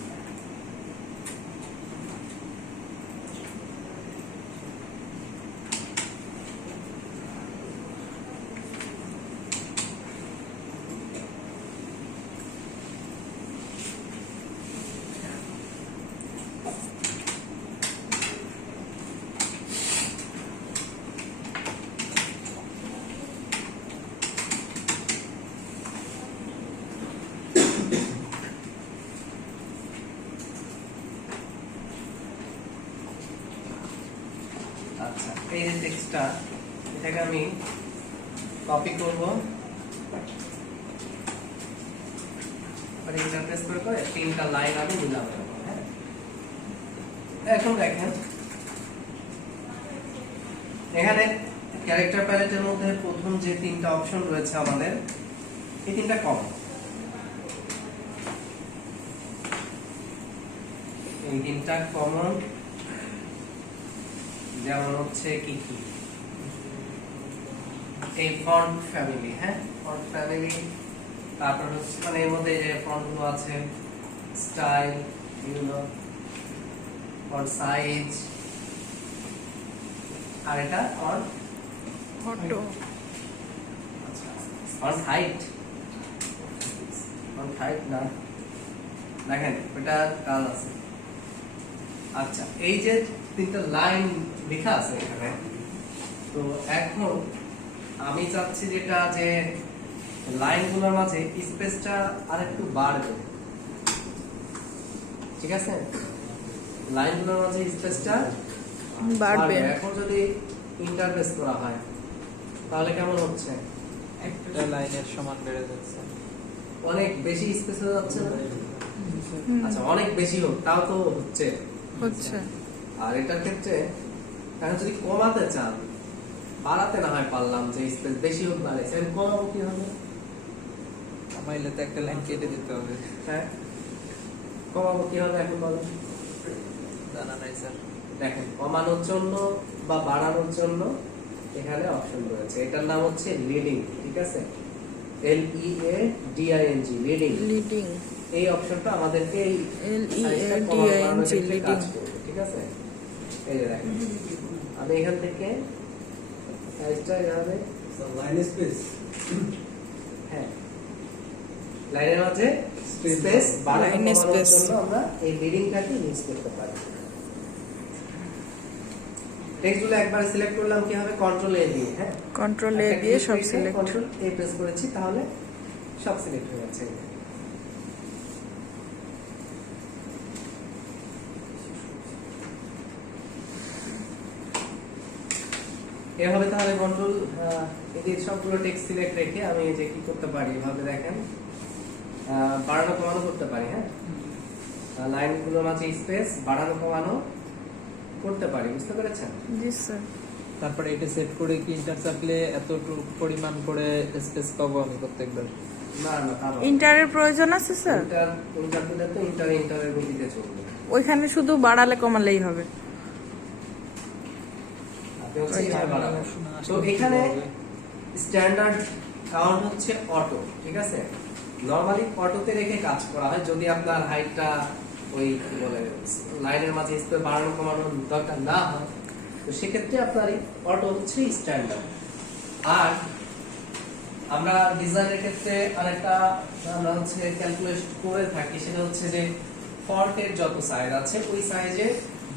আচ্ছা, এই যে টেক্সটটা, এটাকে আমি কপি করব, আর ইন্টারপ্রেস করে করে তিনটা লাইন আমি নিলাম। হ্যাঁ, এখন দেখেন এখানে ক্যারেক্টার প্যালেটের মধ্যে প্রথম যে তিনটা অপশন রয়েছে আমাদের, এই তিনটা কমন। এই তিনটা কমন, যেমন হচ্ছে কি কি এই ফন্ট ফ্যামিলি, হ্যাঁ ফন্ট ফ্যামিলি, তারপর হচ্ছে মানে এর মধ্যে যে ফন্ট গুলো আছে, স্টাইল, ইউনো, ফন্ট সাইজ, আর এটা font photo font height, font height না, দেখেন এটা কাজ আছে। আচ্ছা, এই যে তিনটা লাইন লেখা আছে এখানে, তো এখন আমি চাচ্ছি যেটা যে লাইনগুলোর মাঝে স্পেসটা আরেকটু বাড়বে, ঠিক আছে? লাইনগুলোর মাঝে স্পেসটা বাড়বে। এখন যদি ইন্টারপ্রেস করা হয় তাহলে কেমন হচ্ছে? একটা লাইনের সমান বেড়ে যাচ্ছে। অনেক বেশি স্পেস হয়ে যাচ্ছে না? হুম, আচ্ছা, অনেক বেশি হোক, তাও তো হচ্ছে। হচ্ছে। আর এটার ক্ষেত্রে এখন যদি কমাতে চান, বাড়াতে না হয় পারলাম যে স্পেস বেশি হোক বাড়ে, সেখানে কমাবো কি হবে? কমাইলে তো একটা লাইন কেটে দিতে হবে। হ্যাঁ, কমাবো কি হবে এখন বলো? জানা নাই স্যার। দেখেন, কমানোর জন্য বা বাড়ানোর জন্য এখানে অপশন রয়েছে, এটার নাম হচ্ছে লিডিং, ঠিক আছে? LEADING, leading. লিডিং, এই অপশনটা আমাদেরকে এই LEADING, লিডিং। ঠিক আছে? এই যে দেখেন, আমি এখান থেকে সাইজটা এভাবে লাইন স্পেস, হ্যাঁ লাইনের মাঝে স্পেস বাড়ানোর লাইনের space। জন্য আমরা এই লিডিংটাকে ইউজ করতে পারি। টেক্সটগুলো একবার সিলেক্ট করলাম কি হবে, কন্ট্রোল এ দিয়ে, হ্যাঁ কন্ট্রোল এ দিয়ে সব সিলেক্ট। কন্ট্রোল এ প্রেস করেছি, তাহলে সব সিলেক্ট হয়ে যাচ্ছে। এভাবে তাহলে কন্ট্রোল এই সবগুলো টেক্সট সিলেক্ট রেখে আমি এই যে কি করতে পারি, এভাবে দেখেন বাড়ানো কমানো করতে পারি, হ্যাঁ লাইনগুলোর মাঝে স্পেস বাড়ানো কমানো করতে পারি, বুঝতে পেরেছেন? জি স্যার। তারপরে এটা সেট করে কি ইন্টার চাপলে এতটুকু পরিমাণ করে স্পেস পাবো আমি প্রত্যেকবার? না না, তা নয়। ইন্টারের প্রয়োজন আছে স্যার? ইন্টার দিলে তো ইন্টারের গতিতে চলবে। ওইখানে শুধু বাড়ালে কমালেই হবে। আপনি হচ্ছে এইভাবে বাড়াবেন। তো এখানে স্ট্যান্ডার্ড কাউন্ট হচ্ছে অটো, ঠিক আছে? নরমালি অটোতে রেখে কাজ করা হয় যদি আপনার হাইটটা ওই কি বলে লাইনের মাঝে স্পেস বাড়ানো কমানোর দরকার না হয়, তো সেক্ষেত্রে আপনার অটো হচ্ছে স্ট্যান্ডার্ড। আর আমরা ডিজাইনের ক্ষেত্রে আরেকটা আমরা হচ্ছে ক্যালকুলেট করে থাকি, সেটা হচ্ছে যে ফন্টের যত সাইজ আছে ওই সাইজে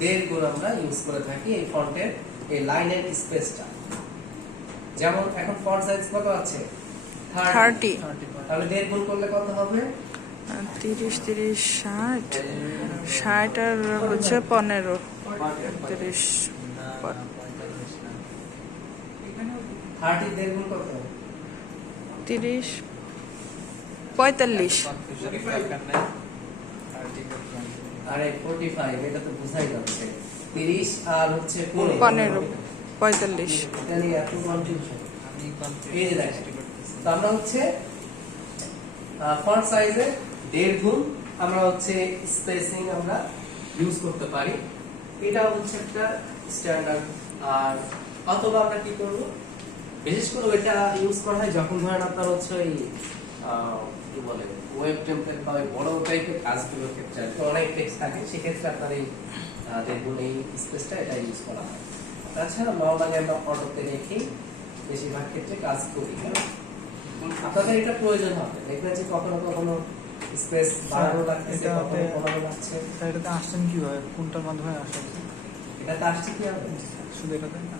1.5 গুণ আমরা ইউজ করে থাকি এই ফন্টের এই লাইনের স্পেসটা। যেমন এখন ফন্ট সাইজ কত আছে? 30। তাহলে 1.5 গুণ করলে কত হবে? 30 30 60 60 আর হচ্ছে 15 30 30 1.5 গুণ কত? 30 45। আরে 45, এটা তো বোঝাই যাচ্ছে 30 আর হচ্ছে 15 45। এটা নিয়ে এত কনফিউশন। আমি এই যে দেখেন, তো আমরা হচ্ছে ফন্ট সাইজে 1.5 গুণ আমরা হচ্ছে স্পেসিং আমরা ইউজ করতে পারি, এটা হচ্ছে একটা স্ট্যান্ডার্ড। আর অথবা আমরা কি করব, বিশেষ করে এটা ইউজ করা হয় যখন ধরেন আপনার হচ্ছে ওই কি বলে ওয়েব টেমপ্লেট বা ওই বড় টাইপের কাজগুলোর ক্ষেত্রে আর কি অনেক টেক্সট থাকে, সেক্ষেত্রে আপনার এই 1.5 গুণ এই স্পেসটা এটা ইউজ করা হয়। তাছাড়া নর্মালি আমরা অটোতে রেখেই বেশিরভাগ ক্ষেত্রে কাজ করি। আপনাদের এটা প্রয়োজন হবে, দেখবেন যে কখনো কখনো স্পেস বাড়ানো লাগতেছে, কখনো কমানো লাগছে। এটাতে আসছেন কিভাবে, কোনটার মাধ্যমে আসেন? এটাতে আসছে কি হবে, শুধু এটাতে না?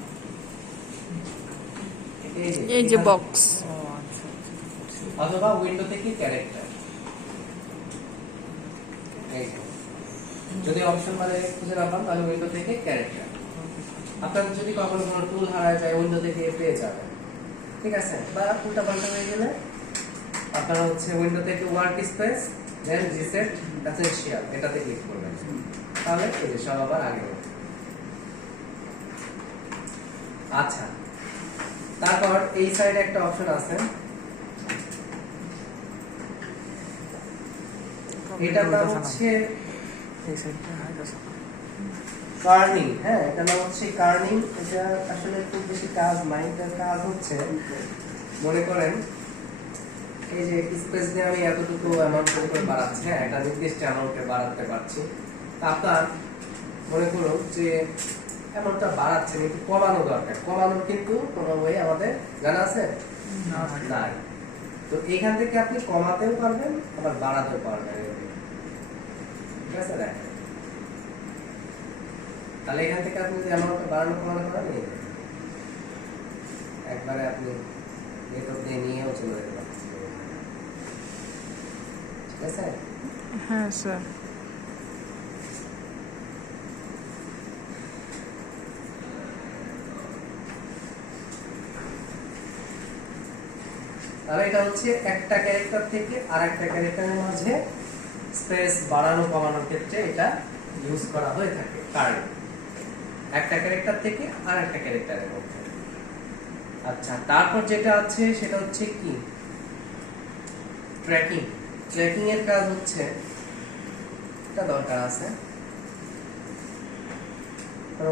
এই যে বক্স। ও আচ্ছা আচ্ছা। অথবা উইন্ডো থেকে ক্যারেক্টার, এই যে। যদি অপশন বারে খুঁজে না পান তাহলে উইন্ডো থেকে ক্যারেক্টার। আপনার যদি কখনো কোনো টুল হারায় যায় উইন্ডো থেকে পেয়ে যাবেন, ঠিক আছে? বা উল্টা পাল্টা হয়ে গেলে আপনারা হচ্ছে উইন্ডো থেকে ওয়ার্ক স্পেস দেন রিসেট এসেনশিয়াল এটাতে ক্লিক করবেন, তাহলে এই যে সব আবার আগে হবে। আচ্ছা, তারপর এই সাইডে একটা অপশন আছে, এটার নাম হচ্ছে এই সাইডটা হাইড আছে। কার্নিং। হ্যাঁ, এটা নাম হচ্ছে কার্নিং। এটা আসলে খুব বেশি কাজ নাই, এটার কাজ হচ্ছে মনে করেন এই যে স্পেস দিয়ে আমি এতটুকু অ্যামাউন্ট করে বাড়াচ্ছি, হ্যাঁ একটা নির্দিষ্ট অ্যামাউন্টে বাড়াতে পারছি। তা আপনার মনে করুন যে অ্যামাউন্টটা বাড়াচ্ছেন কিন্তু কমানো দরকার, কমানোর কিন্তু কোনো ওয়ে আমাদের জানা আছে নাই। তো এখান থেকে আপনি কমাতেও পারবেন আবার বাড়াতেও পারবেন, ঠিক আছে? দেখেন তাহলে এখান থেকে আপনি যদি অ্যামাউন্টটা বাড়ানো কমানো করেন একবারে আপনি মেথড দিয়ে নিয়েও চলে যেতে পারছেন, ঠিক আছে? হ্যাঁ স্যার। তাহলে এটা হচ্ছে একটা ক্যারেক্টার থেকে আরেকটা ক্যারেক্টারের মাঝে স্পেস বাড়ানো কমানোর ক্ষেত্রে এটা ইউজ করা হয়ে থাকে। কার্ড একটা ক্যারেক্টার থেকে আরেকটা ক্যারেক্টারের মধ্যে। আচ্ছা, তারপর যেটা আছে সেটা হচ্ছে কি ট্র্যাকিং। ট্র্যাকিং এর কাজ হচ্ছে এটা দরকার আছে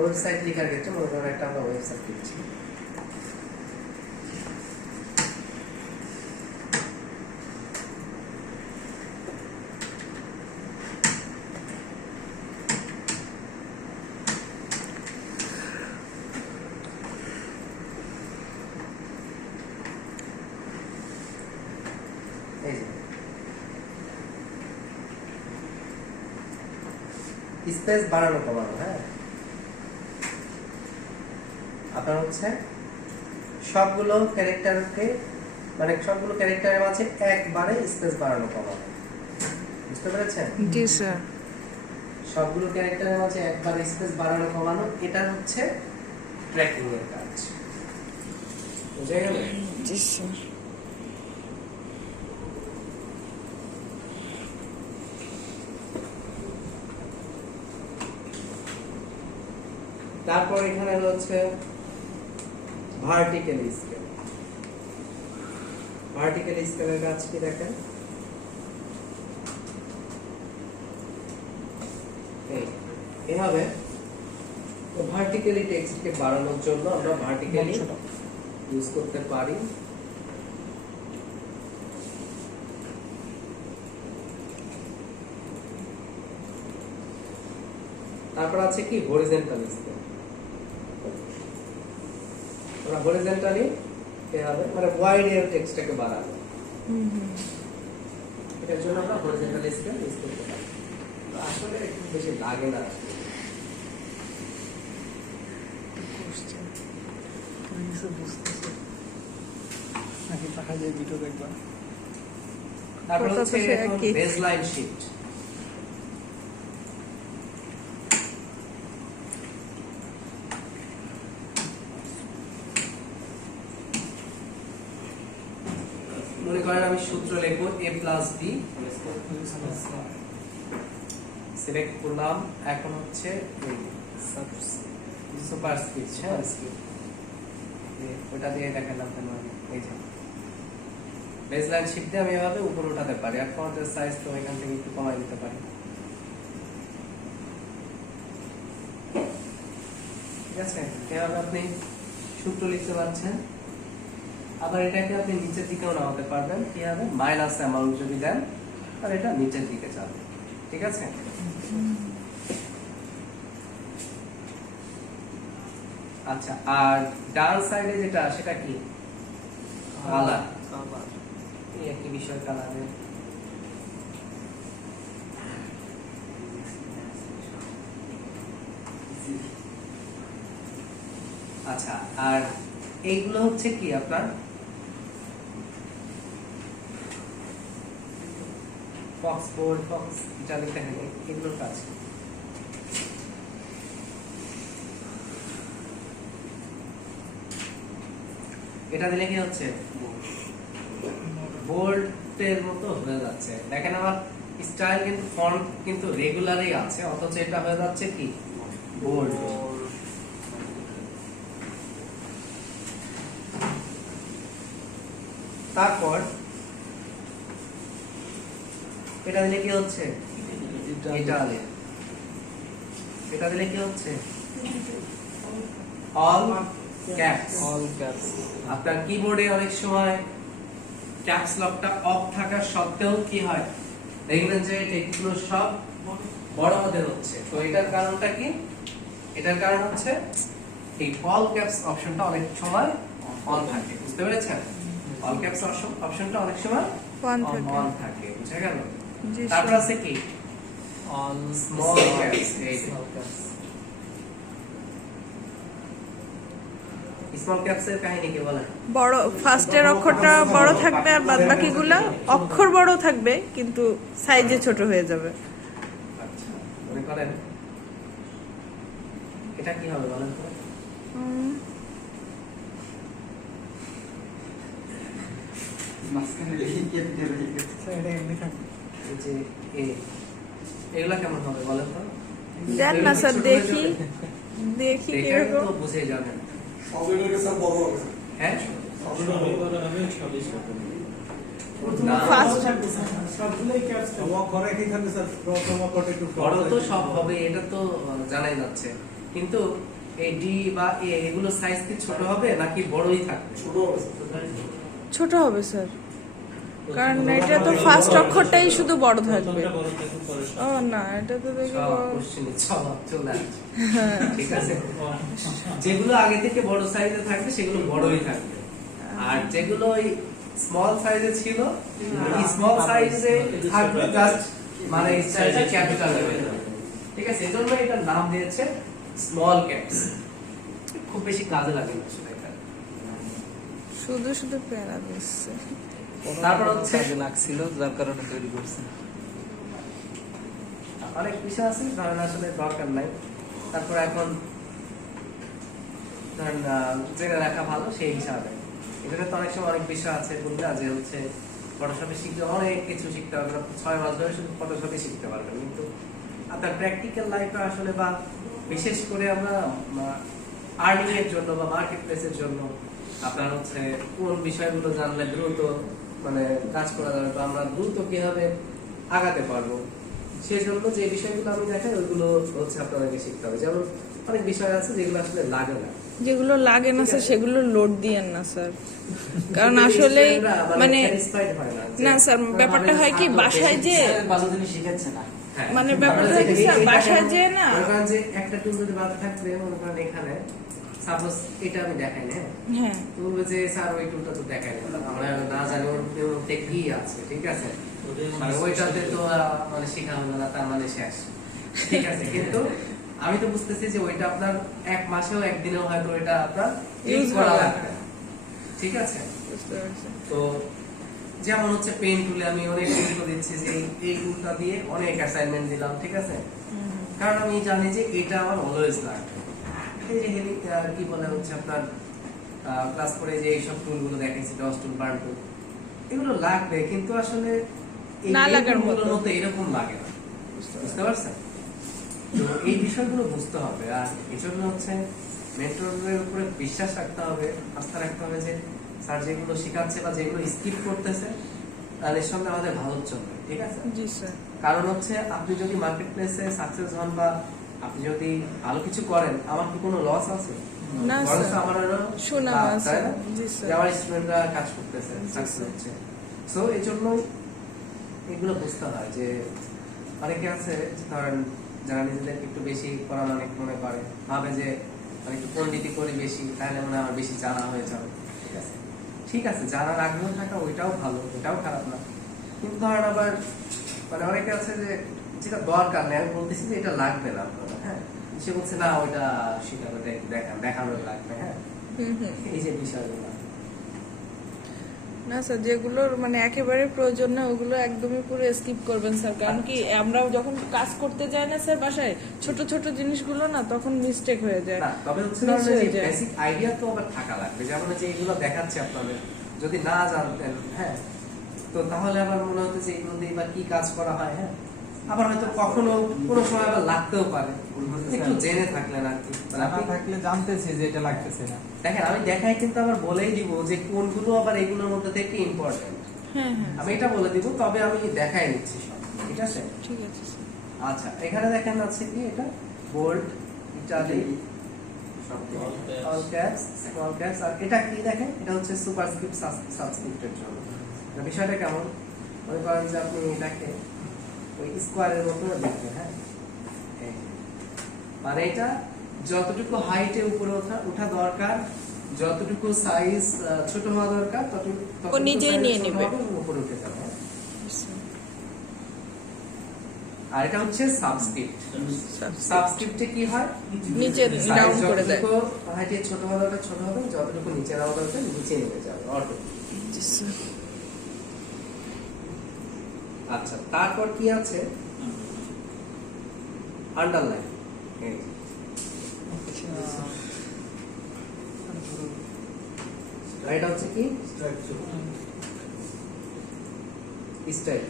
ওয়েবসাইট লেখার ক্ষেত্রে। মনে করেন একটা আমরা ওয়েবসাইট লিখছি, স্পেস বাড়ানো কমানো, হ্যাঁ আপনার হচ্ছে সবগুলো ক্যারেক্টারকে মানে সবগুলো ক্যারেক্টারের মাঝে একবারে স্পেস বাড়ানো কমানো, বুঝতে পেরেছেন? জি স্যার। সবগুলো ক্যারেক্টারের মাঝে একবারে স্পেস বাড়ানো কমানো, এটা হচ্ছে ট্র্যাকিং এর কাজ। বুঝে গেল? জি স্যার। তারপর এখানে হচ্ছে ভার্টিক্যাল স্কেল। ভার্টিক্যাল স্কেলের কাজ কি দেখেন, এভাবে ভার্টিক্যালি টেক্সটকে বাড়ানোর জন্য আমরা ভার্টিক্যালি ইউজ করতে পারি। তারপর আছে কি হরিজন্টাল স্কেল। আমরা হরিজন্টালি এভাবে মানে ওয়াইড এর টেক্সটটাকে বাড়াবো, এটার জন্য আমরা হরিজন্টাল স্কেল ইউজ করতে পারি। আসলে একটু বেশি লাগে না। তুমি কিছু বুঝতেছো নাকি দেখা যায় ভিডিও দেখবা? তারপর ওটা তো হচ্ছে সে একই। Baseline sheet. মনে করেন আমি সূত্র লিখবো a+b, সিলেক্ট করলাম। এখন হচ্ছে সুপারস্ক্রিপ্ট, হ্যাঁ ওটা দিয়ে দেখালাম কেন আমি, এই যে বেসলাইন শিট দিয়ে আমি এভাবে উপরে উঠাতে পারি। আর ফন্টের সাইজ তো এখান থেকে একটু কমাই দিতে পারি। ঠিক আছে, এভাবে আপনি সূত্র লিখতে পারছেন। আবার এটাকে আপনি নিচের দিকেও নামাতে পারবেন, কি হবে মাইনাস অ্যামাউন্ট যদি দেন আর এটা নিচের দিকে যাবে। ঠিক আছে, আচ্ছা। আর ডান সাইডে যেটা সেটা কি কালার, এই একই বিষয় কালারের। আচ্ছা, আর এইগুলো হচ্ছে কি আপনার ফক্স বোল্ড, ফক্স ইটালিক, দেখেন এগুলোর কাজ। এটা দিলে কি হচ্ছে বোল্ডের মতো হয়ে যাচ্ছে। দেখেন আমার স্টাইল কিন্তু ফন্ট কিন্তু রেগুলারই আছে, অথচ এটা হয়ে যাচ্ছে কি বোল্ড। তারপর এটা দিলে কি হচ্ছে ইটালিয়ান, এটা দিলে কি হচ্ছে অল ক্যাপস। All caps. আপনার কিবোর্ডে অনেক সময় ক্যাপস লকটা অফ থাকা সত্ত্বেও কি হয় দেখবেন যে টেক্সটগুলো সব বড় হাতের হচ্ছে। তো এটার কারণটা কি, এটার কারণ হচ্ছে এই অল ক্যাপস অপশনটা অনেক সময় অন থাকে, বুঝতে পেরেছেন? অল ক্যাপস অপশনটা অনেক সময় অন থাকে, বুঝা গেল? জি তারপর স্যার। আছে কি অল স্মল ক্যাপস। এই স্মল ক্যাপস। স্মল ক্যাপসের কাহিনী কি বলেন? বড় ফার্স্টের অক্ষরটা বড় থাকবে আর বাদ বাকিগুলো অক্ষর বড় থাকবে কিন্তু সাইজে ছোট হয়ে যাবে। আচ্ছা, মনে করেন এটা কি হবে বলেন তো? উম, এটা এমনি থাকবে। এই যে এগুলা কেমন হবে বলেন তো? দেন না স্যার, দেখি দেখি দেখে কিরকম। তো বুঝে যাবেন। হ্যাঁ না, ফার্স্ট সবগুলোই ক্যাপস ঘরে কি থাকবে স্যার? প্রথম অক্ষরটা একটু বড় তো সব হবে, এটা তো জানাই যাচ্ছে, কিন্তু এই ডি বা এ এগুলো সাইজ কি ছোট হবে নাকি বড়ই থাকবে? ছোট হবে স্যার, কারণ এটা তো ফার্স্ট অক্ষরটাই শুধু বড় থাকবে। ও না, এটা তো দেখি সব বড়। কোশ্চেনে জবাব চলে আসছে। ঠিক আছে, যেগুলো আগে থেকে বড় সাইজে থাকবে সেগুলো বড়ই থাকবে, আর যেগুলো ওই স্মল সাইজে ছিল স্মল সাইজে থাকবে জাস্ট মানে স্টাইলটা ক্যাপিটাল লেভেল। ঠিক আছে, এজন্য এটার নাম দিয়েছে স্মল ক্যাপস। খুব বেশি কাজে লাগে না আসলে এটা। শুধু শুধু প্যারা দিচ্ছে। তারপর হচ্ছে কাজে লাগছিল যার কারণে তৈরি করছি। অনেক বিষয় আছে ধরেন আসলে দরকার নাই, তারপর এখন ধরেন জেনে রাখা ভালো সেই হিসাবে। এখানে তো অনেক সময় অনেক বিষয় আছে বললে যে হচ্ছে ফটোশপে শিখতে অনেক কিছু শিখতে হবে, 6 মাস ধরে শুধু ফটোশপে শিখতে পারবেন, কিন্তু আপনার প্র্যাকটিক্যাল লাইফে আসলে বা বিশেষ করে আমরা আর্নিং এর জন্য বা মার্কেট প্লেসের জন্য আপনার হচ্ছে কোন বিষয়গুলো জানলে দ্রুত মানে কাজ করা যাবে বা আমরা দ্রুত কিভাবে আগাতে পারবো, সেই জন্য যে বিষয়গুলো আমি দেখাই ওইগুলো হচ্ছে আপনাদেরকে শিখতে হবে। যেমন অনেক বিষয় আছে যেগুলো আসলে লাগে না, যেগুলো লাগে না স্যার সেগুলো লোড দিয়েন না স্যার, কারণ আসলে মানে satisfied হয় না যে না স্যার ব্যাপারটা হয় কি বাসায় যে ভালো জিনিস শিখাচ্ছে না। হ্যাঁ, মানে ব্যাপারটা আমরা হচ্ছে যে- স্যার এই- বাসায় এই- যে না মনে করেন যে একটা টুল যদি বাদ থাকবে, মনে করেন এখানে সাপোজ এটা আমি দেখাই না, হ্যাঁ তো বলবে যে স্যার ওই টুলটা তো দেখাই না, আমরা না জানি ওর মধ্যে কি আছে, ঠিক আছে, মানে ওইটাতে তো মানে শেখা হলো না তার মানে শেষ, ঠিক আছে। কিন্তু আমি তো বুঝতেছি যে ওইটা আপনার 1 মাসেও একদিনেও হয়তো ওইটা আপনার ইউজ Use করা করা লাগবে, ঠিক আছে। বুঝতে পারছি। তো যেমন হচ্ছে পেন টুলে আমি অনেক টুল দিচ্ছি যে এই টুলটা দিয়ে অনেক অ্যাসাইনমেন্ট দিলাম, ঠিক আছে, কারণ আমি জানি যে এটা আমার অলওয়েজ লাগবে। এই যে কি বলে হচ্ছে আপনার ক্লাস করে যে এইসব টুলগুলো দেখাইছি, ডস টুল, বার্ন টুল, এগুলো লাগবে, কিন্তু আসলে এই না লাগার টুলগুলোর মতো। মতো এরকম লাগে না, বুঝতে পারছেন? তো এই বিষয়গুলো বুঝতে হবে, আর এই জন্য হচ্ছে মেন্টরের উপরে বিশ্বাস রাখতে হবে, আস্থা রাখতে হবে যে স্যার যেগুলো শেখাচ্ছে বা যেগুলো স্কিপ করতেছে তাদের সঙ্গে আমাদের ভালো চলবে, ঠিক আছে। জি স্যার। কারণ হচ্ছে আপনি যদি মার্কেট প্লেসে সাকসেস হন বা আপনি যদি ভালো কিছু করেন, আমার কি কোনো লস আছে? না বরঞ্চ স্যার, আমার আরো সুনাম লাভ, আছে। তাই না? জি স্যার। যে আমার স্টুডেন্টরা কাজ করতেছে, জি সাকসেস স্যার। হচ্ছে। সো এই জন্য এগুলো বুঝতে হয় যে অনেকে আছে ধরেন যারা নিজেদেরকে একটু বেশি পড়া মানে মনে করে, ভাবে যে আমি একটু পণ্ডিতি করি বেশি, তাহলে মনে হয় আমার বেশি জানা হয়ে যাবে, ঠিক আছে। ঠিক আছে, জানার আগ্রহ থাকা ওইটাও ভালো, ওইটাও খারাপ না, কিন্তু ধরেন আবার মানে অনেকে আছে যে যেটা দরকার নেই, আমি বলতেছি যে এটা লাগবে না আপনার, হ্যাঁ, সে বলছে না ওইটা শিখানো দেখানো লাগবে, হ্যাঁ, এই যে বিষয়গুলো। না স্যার যেগুলোর মানে একেবারে প্রয়োজন না ওগুলো একদমই পুরো স্কিপ করবেন স্যার, কারণ কি আমরা যখন কাজ করতে যাই না স্যার বাসায় ছোট ছোট জিনিসগুলো না তখন মিস্টেক হয়ে যায়। না, তবে হচ্ছে Miss যে হয়ে যায়। বেসিক আইডিয়া তো আবার থাকা লাগবে, যেমন যে এগুলো দেখাচ্ছে আপনাদের যদি না জানতেন, হ্যাঁ, তো তাহলে আবার মনে হতো যে এগুলো দিয়ে বা কি কাজ করা হয়, হ্যাঁ, আবার হয়তো কখনো কোনো সময় আবার লাগতেও পারে, একটু জেনে থাকলেন আর কি। মানে জানা আপনি থাকলে জানতেছি যে এটা লাগতেছে না। দেখেন আমি দেখাই কিন্তু আবার বলেই দিব যে কোনগুলো আবার এগুলোর মধ্যে থেকে ইম্পর্টেন্ট, হ্যাঁ হ্যাঁ আমি এটা বলে দিব, তবে আমি দেখাই নিচ্ছি সব, ঠিক আছে। ঠিক আছে স্যার। আচ্ছা, এখানে দেখেন আছে কি এটা bold, italic, all caps, small caps, আর এটা কি দেখেন, এটা হচ্ছে সুপারস্ক্রিপ্ট সাবস্ক্রিপ্টের জন্য। তো বিষয়টা কেমন, মনে করেন যে আপনি এটাকে ওই স্কোয়ারের মতো লিখবেন, হ্যাঁ, এই। মানে এটা যতটুকু হাইটে উপরে ওঠা দরকার, যতটুকু সাইজ ছোট হওয়া দরকার, ততটুকু নিজেই size নিয়ে ছোট নেবে। হবে এবং উপরে উঠে যাবে, হ্যাঁ। আর এটা হচ্ছে সাবস্ক্রিপ্ট। সাবস্ক্রিপ্টে কি হয়, নিচে Size ডাউন করে দেয়। যতটুকু হাইটে ছোট হওয়া দরকার ছোট হবে, যতটুকু নিচে নামা দরকার নিচে নেমে যাবে অটো। জি স্যার। আচ্ছা, তারপর কি আছে, আন্ডারলাইন, এটা হচ্ছে কি স্টাইল।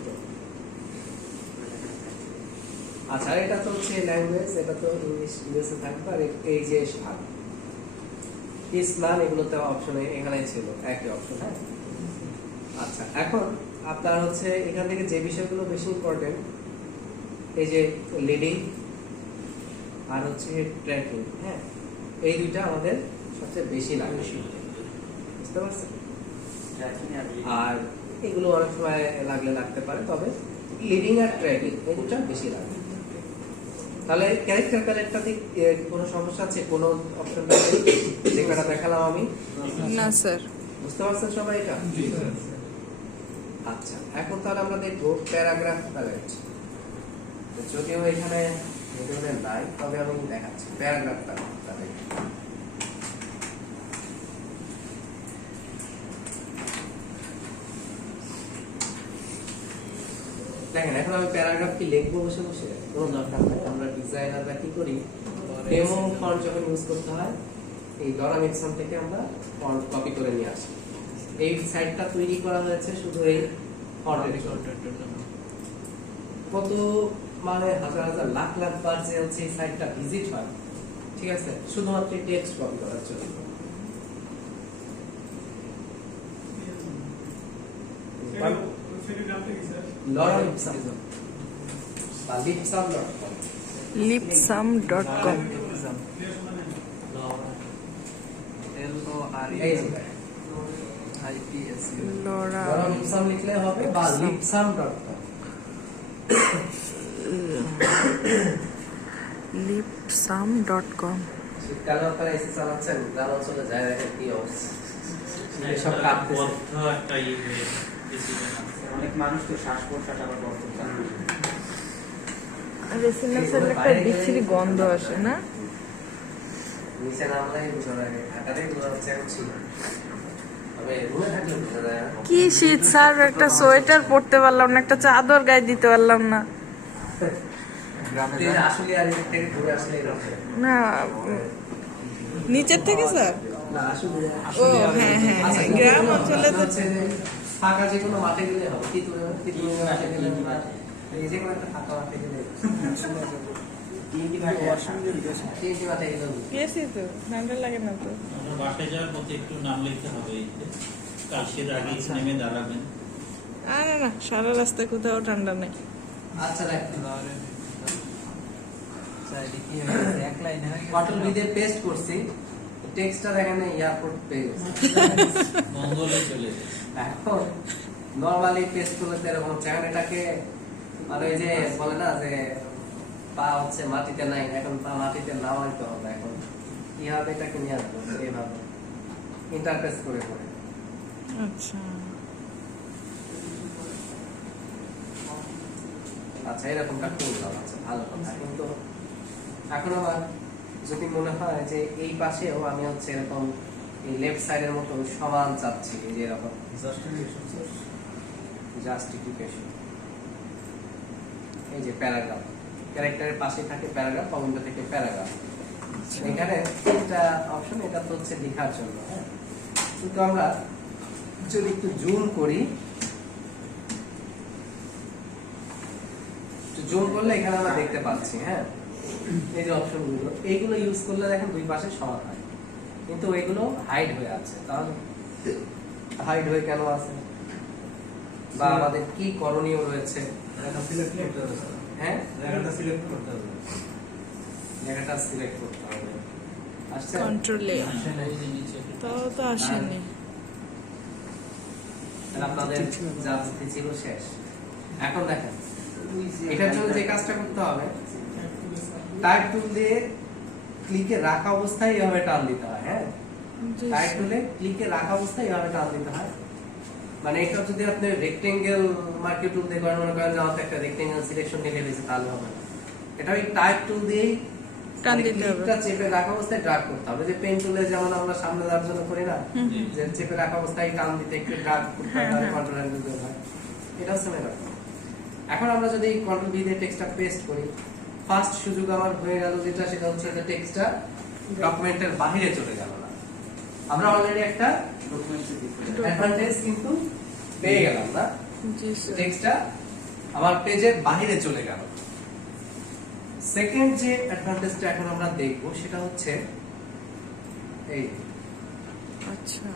আচ্ছা, এটা তো হচ্ছে ল্যাঙ্গুয়েজ, এটা তো ইংলিশে থাকবে, আর এই যে স্থান ইসলাম এগুলোতে অপশনে এখানে ছিল একই অপশন, হ্যাঁ। আচ্ছা, এখন আপনার হচ্ছে এখান থেকে যে বিষয়গুলো বেশি ইম্পর্টেন্ট, এই যে লিডিং আর হচ্ছে ট্র্যাকিং, হ্যাঁ, এই দুইটা আমাদের সবচেয়ে বেশি লাগবে শিখতে, বুঝতে পারছেন। আর এগুলো অনেক সময় লাগতে পারে, তবে লিডিং আর ট্র্যাকিং এই দুটা বেশি লাগবে। তাহলে ক্যারেক্টার কালেক্টটাতে কোনো সমস্যা আছে, কোনো অপশন যে কটা দেখালাম আমি? না স্যার। বুঝতে পারছেন সবাই এটা? আচ্ছা, এখন তাহলে আমরা দেখবো প্যারাগ্রাফ কালেক্ট। যদিও এখানে নাই, তবে আমি দেখাচ্ছি প্যারাগ্রাফ কালেক্ট। দেখেন এখন আমি প্যারাগ্রাফ কি লিখবো বসে বসে, কোনো দরকার নেই। আমরা ডিজাইনাররা কি করি, ডেমো ফন্ট যখন ইউজ করতে হয় এই লরাম এক্সন থেকে আমরা ফন্ট কপি করে নিয়ে আসি। এই সাইটটা তৈরি করা হয়েছে শুধু এই ফন্টের জন্য। কত মানে হাজার হাজার লাখ লাখ বার যে হচ্ছে এই সাইটটা ভিজিট হয়, ঠিক আছে, শুধুমাত্র টেক্সট কপি করার জন্য। সেটা জানতে কি স্যার? লরাম এক্সন বা lipsum.com lipsum.com এই যে লরা লরাম এক্সন লিখলে হবে বা lipsum.com। lipsum.com শীতকালে আপনারা এসে চালাচ্ছেন, গ্রাম অঞ্চলে যায় দেখেন কি অবস্থা, এসব কাঁপতেছে। অনেক মানুষ তো শ্বাস প্রশ্বাস আবার বন্ধ করে। রেসিনেসের একটা বিচ্ছিরি গন্ধ আসে না? নিচে নামলেই বোঝা যায়, ঢাকাতেই বোঝা যাচ্ছে এখন ছিল, তবে রুমে থাকলে বোঝা যায় না। কি শীত স্যার, একটা সোয়েটার পরতে পারলাম না, একটা চাদর গায়ে দিতে পারলাম না। এই যে আসলে আর এদিক থেকে ঘুরে আসলে এরকম না নিচের থেকে স্যার? না, আসলে ও হ্যাঁ হ্যাঁ হ্যাঁ, গ্রাম অঞ্চলে তো হচ্ছে যে ফাঁকা যে কোনো মাঠে গেলে হবে, তিতুমির মাঠে গেলে বা এই যে কোনো একটা ফাঁকা মাঠে গেলে, তিনটি মাঠে তিনটি মাঠে গেলে হবে। গেছি তো, ঠান্ডা লাগে না তো? আমরা বাসায় যাওয়ার পথে একটু নাম লিখতে হবে, কালকের আগে নেমে দাঁড়াবেন। না না, সারা রাস্তায় কোথাও ঠান্ডা নেই। আচ্ছা দেখ, এক লাইনে কটল বিদে পেস্ট করছি, টেক্সটটা দেখেন এয়ারপোর্ট পেয়ে গেছে। মঙ্গলে চলে গেছে। এখন নরমালি পেস্ট করলে তো এরকম হচ্ছে, এখন এটাকে মানে ওই যে বলে না যে পা হচ্ছে মাটিতে নাই, এখন পা মাটিতে নামাইতে হবে। এখন কি হবে, এটাকে নিয়ে আসবো এইভাবে ইন্টারফেস করে করে। আচ্ছা আচ্ছা এরকমটা করলাম, আচ্ছা ভালো কথা। কিন্তু এখন আমার যদি মনে হয় যে এই পাশেও আমি হচ্ছে এরকম এই লেফট সাইডের মতো সমান চাচ্ছি, এই যে এরকম জাস্টিফিকেশন, এই যে প্যারাগ্রাফ, ক্যারেক্টারের পাশে থাকে প্যারাগ্রাফ, পয়েন্ট থেকে প্যারাগ্রাফ। এখানে তিনটা অপশন, এটা তো হচ্ছে লেখার জন্য, হ্যাঁ। কিন্তু আমরা যদি একটু জুম করি, জুম করলে এখানে আমরা দেখতে পাচ্ছি, হ্যাঁ, এই যে অপশনগুলো, এইগুলো ইউজ করলে দেখেন দুই পাশে সমান হয়, কিন্তু এগুলো হাইড হয়ে আছে। তাহলে হাইড হয়ে কেন আছে, বা আমাদের কি করণীয় রয়েছে? হ্যাঁ, লেখাটা সিলেক্ট করতে হবে, আসছে কন্ট্রোলে ওই যে নিচে তাও তো আসেনি। তাহলে আপনাদের যা বুদ্ধি ছিল শেষ। এখন দেখেন এটার জন্য যে কাজটা করতে হবে, টাইপ টুল দিয়ে ক্লিকে রাখা অবস্থায় এইভাবে টান দিতে হয়, হ্যাঁ, জি টাইপ টুলে ক্লিকে রাখা অবস্থায় এইভাবে টান দিতে হয়। মানে এটা যদি আপনি রেক্টেঙ্গেল মার্কেট টুল দিয়ে করেন, মনে করেন যে আমাদের একটা রেক্টেঙ্গেল সিলেকশন নিয়ে রয়েছে, তাহলে হবে না। এটা ওই টাইপ টুল দিয়েই টান দিতে হবে। ক্লিকটা চেপে রাখা অবস্থায় ড্রাগ করতে হবে। যে পেন টুলে যেমন আমরা সামনে যাওয়ার জন্য করি না, যে চেপে রাখা অবস্থায় টান দিতে একটু ড্রাগ করতে হয়, তাহলে কন্ট্রোল হ্যান্ডেল দিতে হয়। এটা হচ্ছে মেন ব্যাপার। এখন আমরা যদি কন্ট্রোল ভি দিয়ে টেক্সটটা পেস্ট করি, ফার্স্ট সুযোগ আমার হয়ে গেল যেটা, সেটা হচ্ছে যে টেক্সটটা ডকুমেন্টের বাইরে চলে গেল না। আমরা অলরেডি একটা অ্যাডভান্টেজ কিন্তু পেয়ে গেলাম না, জি স্যার। টেক্সটটা আমার পেজের বাইরে চলে গেল। সেকেন্ড যে অ্যাডভান্টেজটা এখন আমরা দেখব সেটা হচ্ছে এই, আচ্ছা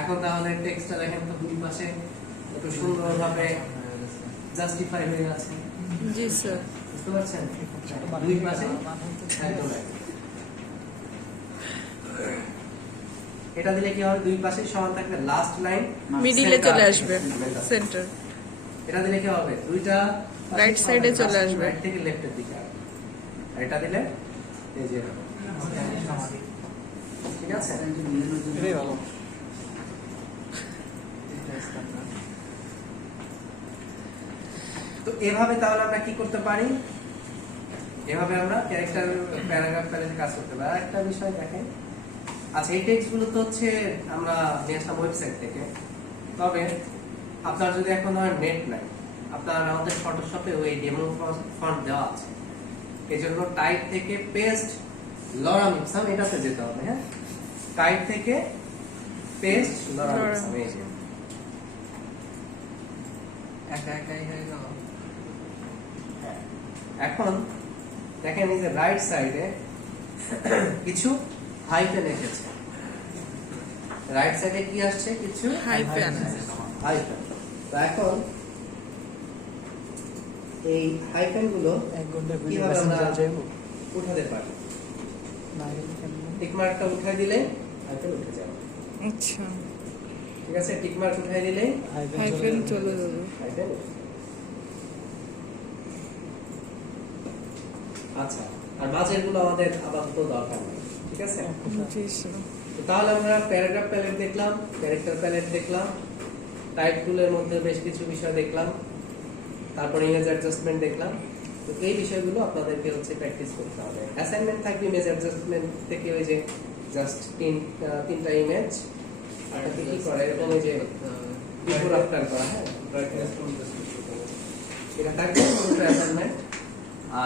এখন তাহলে টেক্সটটা দেখেন তো দুই পাশে একটু সুন্দরভাবে জাস্টিফাই হয়ে আছে, জি স্যার। বুঝতে পারছেন? দুই পাশে একদম এক। এটা দিলে কি হবে, দুই পাশে সমান থাকবে, লাস্ট লাইন মিডিলে চলে আসবে, সেন্টার। এটা দিলে কি হবে, দুইটা রাইট সাইডে চলে আসবে, রাইট থেকে লেফটের দিকে আসবে। আর এটা দিলে এই যে, ঠিক আছে? এটাই ভালো। তো এভাবে তাহলে আমরা কি করতে পারি, এভাবে আমরা ক্যারেক্টার প্যারাগ্রাফ প্যালেটে কাজ করতে পারি। আর একটা বিষয় দেখেন, আচ্ছা এই টেক্সট গুলো তো হচ্ছে আমরা নিয়ে আসলাম ওয়েবসাইট থেকে, তবে আপনার যদি এখন আর নেট নাই, আপনার আমাদের ফটোশপে ওই ডেমো ফন্ট দেওয়া আছে। এজন্য টাইপ থেকে পেস্ট লরাম ইপসাম এটাতে যেতে হবে। হ্যাঁ, টাইপ থেকে পেস্ট লরাম ইপসাম এই যে। একা একাই হয়ে গেল। হ্যাঁ, এখন দেখেন এই যে রাইট সাইডে কিছু হাইফেন এসেছে। রাইট সাইডে কি আসছে? কিছু হাইফেন। হাইফেন। তো এখন এই হাইফেন গুলো 1 ঘন্টা ভিডিও কিভাবে মেসেঞ্জার আমরা যাইব উঠাতে পারি? না এখানে টিক মার্কটা উঠাই দিলে হাইফেন উঠে যাবে। আচ্ছা, ঠিক আছে, টিক মার্ক উঠাই দিলে হাইফেন চলে যাবে। হাইফেন উঠে যাবে। আচ্ছা, আর মাঝের গুলো আমাদের আপাতত দরকার নেই। ঠিক আছে, জি স্যার। তো তাহলে আমরা প্যারাগ্রাফ প্যালেট দেখলাম, ক্যারেক্টার প্যালেট দেখলাম, টাইপ টুলের মধ্যে বেশ কিছু বিষয় দেখলাম, তারপর ইমেজ অ্যাডজাস্টমেন্ট দেখলাম। তো এই বিষয়গুলো আপনাদেরকে হচ্ছে প্র্যাকটিস করতে হবে। অ্যাসাইনমেন্ট থাকবে ইমেজ অ্যাডজাস্টমেন্ট থেকে ওই যে জাস্ট তিনটা ইমেজ আর কি করে এরকম ওই যে বিফোর আফটার করা। হ্যাঁ, এটা থাকবে পুরোটা অ্যাসাইনমেন্ট।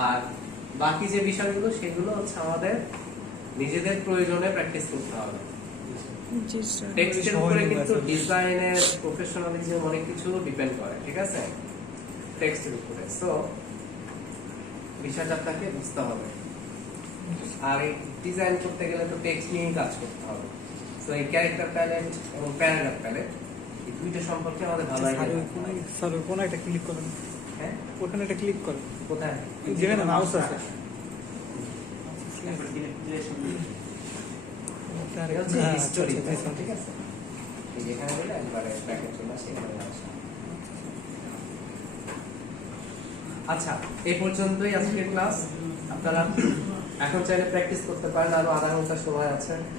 আর বাকি যে বিষয়গুলো সেগুলো হচ্ছে আমাদের নিজেদের প্রয়োজনে প্র্যাকটিস করতে হবে। জি স্যার। টেক্সটের উপরে কিন্তু ডিজাইনের প্রফেশনালিজম অনেক কিছু ডিপেন্ড করে। ঠিক আছে, টেক্সটের উপরে। সো বিষয়টা আপনাকে বুঝতে হবে। আর এই ডিজাইন করতে গেলে তো টেক্সট নিয়েই কাজ করতে হবে। সো এই ক্যারেক্টার প্যালেট এবং প্যারাগ্রাফ প্যালেট এই দুইটা সম্পর্কে আমাদের ভালো আইডিয়া থাকতে হবে। স্যার কোন একটা ক্লিক করেন, হ্যাঁ, ওখানে একটা ক্লিক করেন, কোথায়? যেখানে মাউস আছে তারপর ডিলেশন এটা হচ্ছে হ্যাঁ, হিস্টোরি। আচ্ছা, আচ্ছা, ঠিক আছে, এই যেখানে গেলে একবারে ব্র্যাকেট চলে আসে, এখানে আসে। আচ্ছা, এই পর্যন্তই আজকের ক্লাস। আপনারা এখন চাইলে প্র্যাকটিস করতে পারেন, আরো আধা ঘন্টা সময় আছে।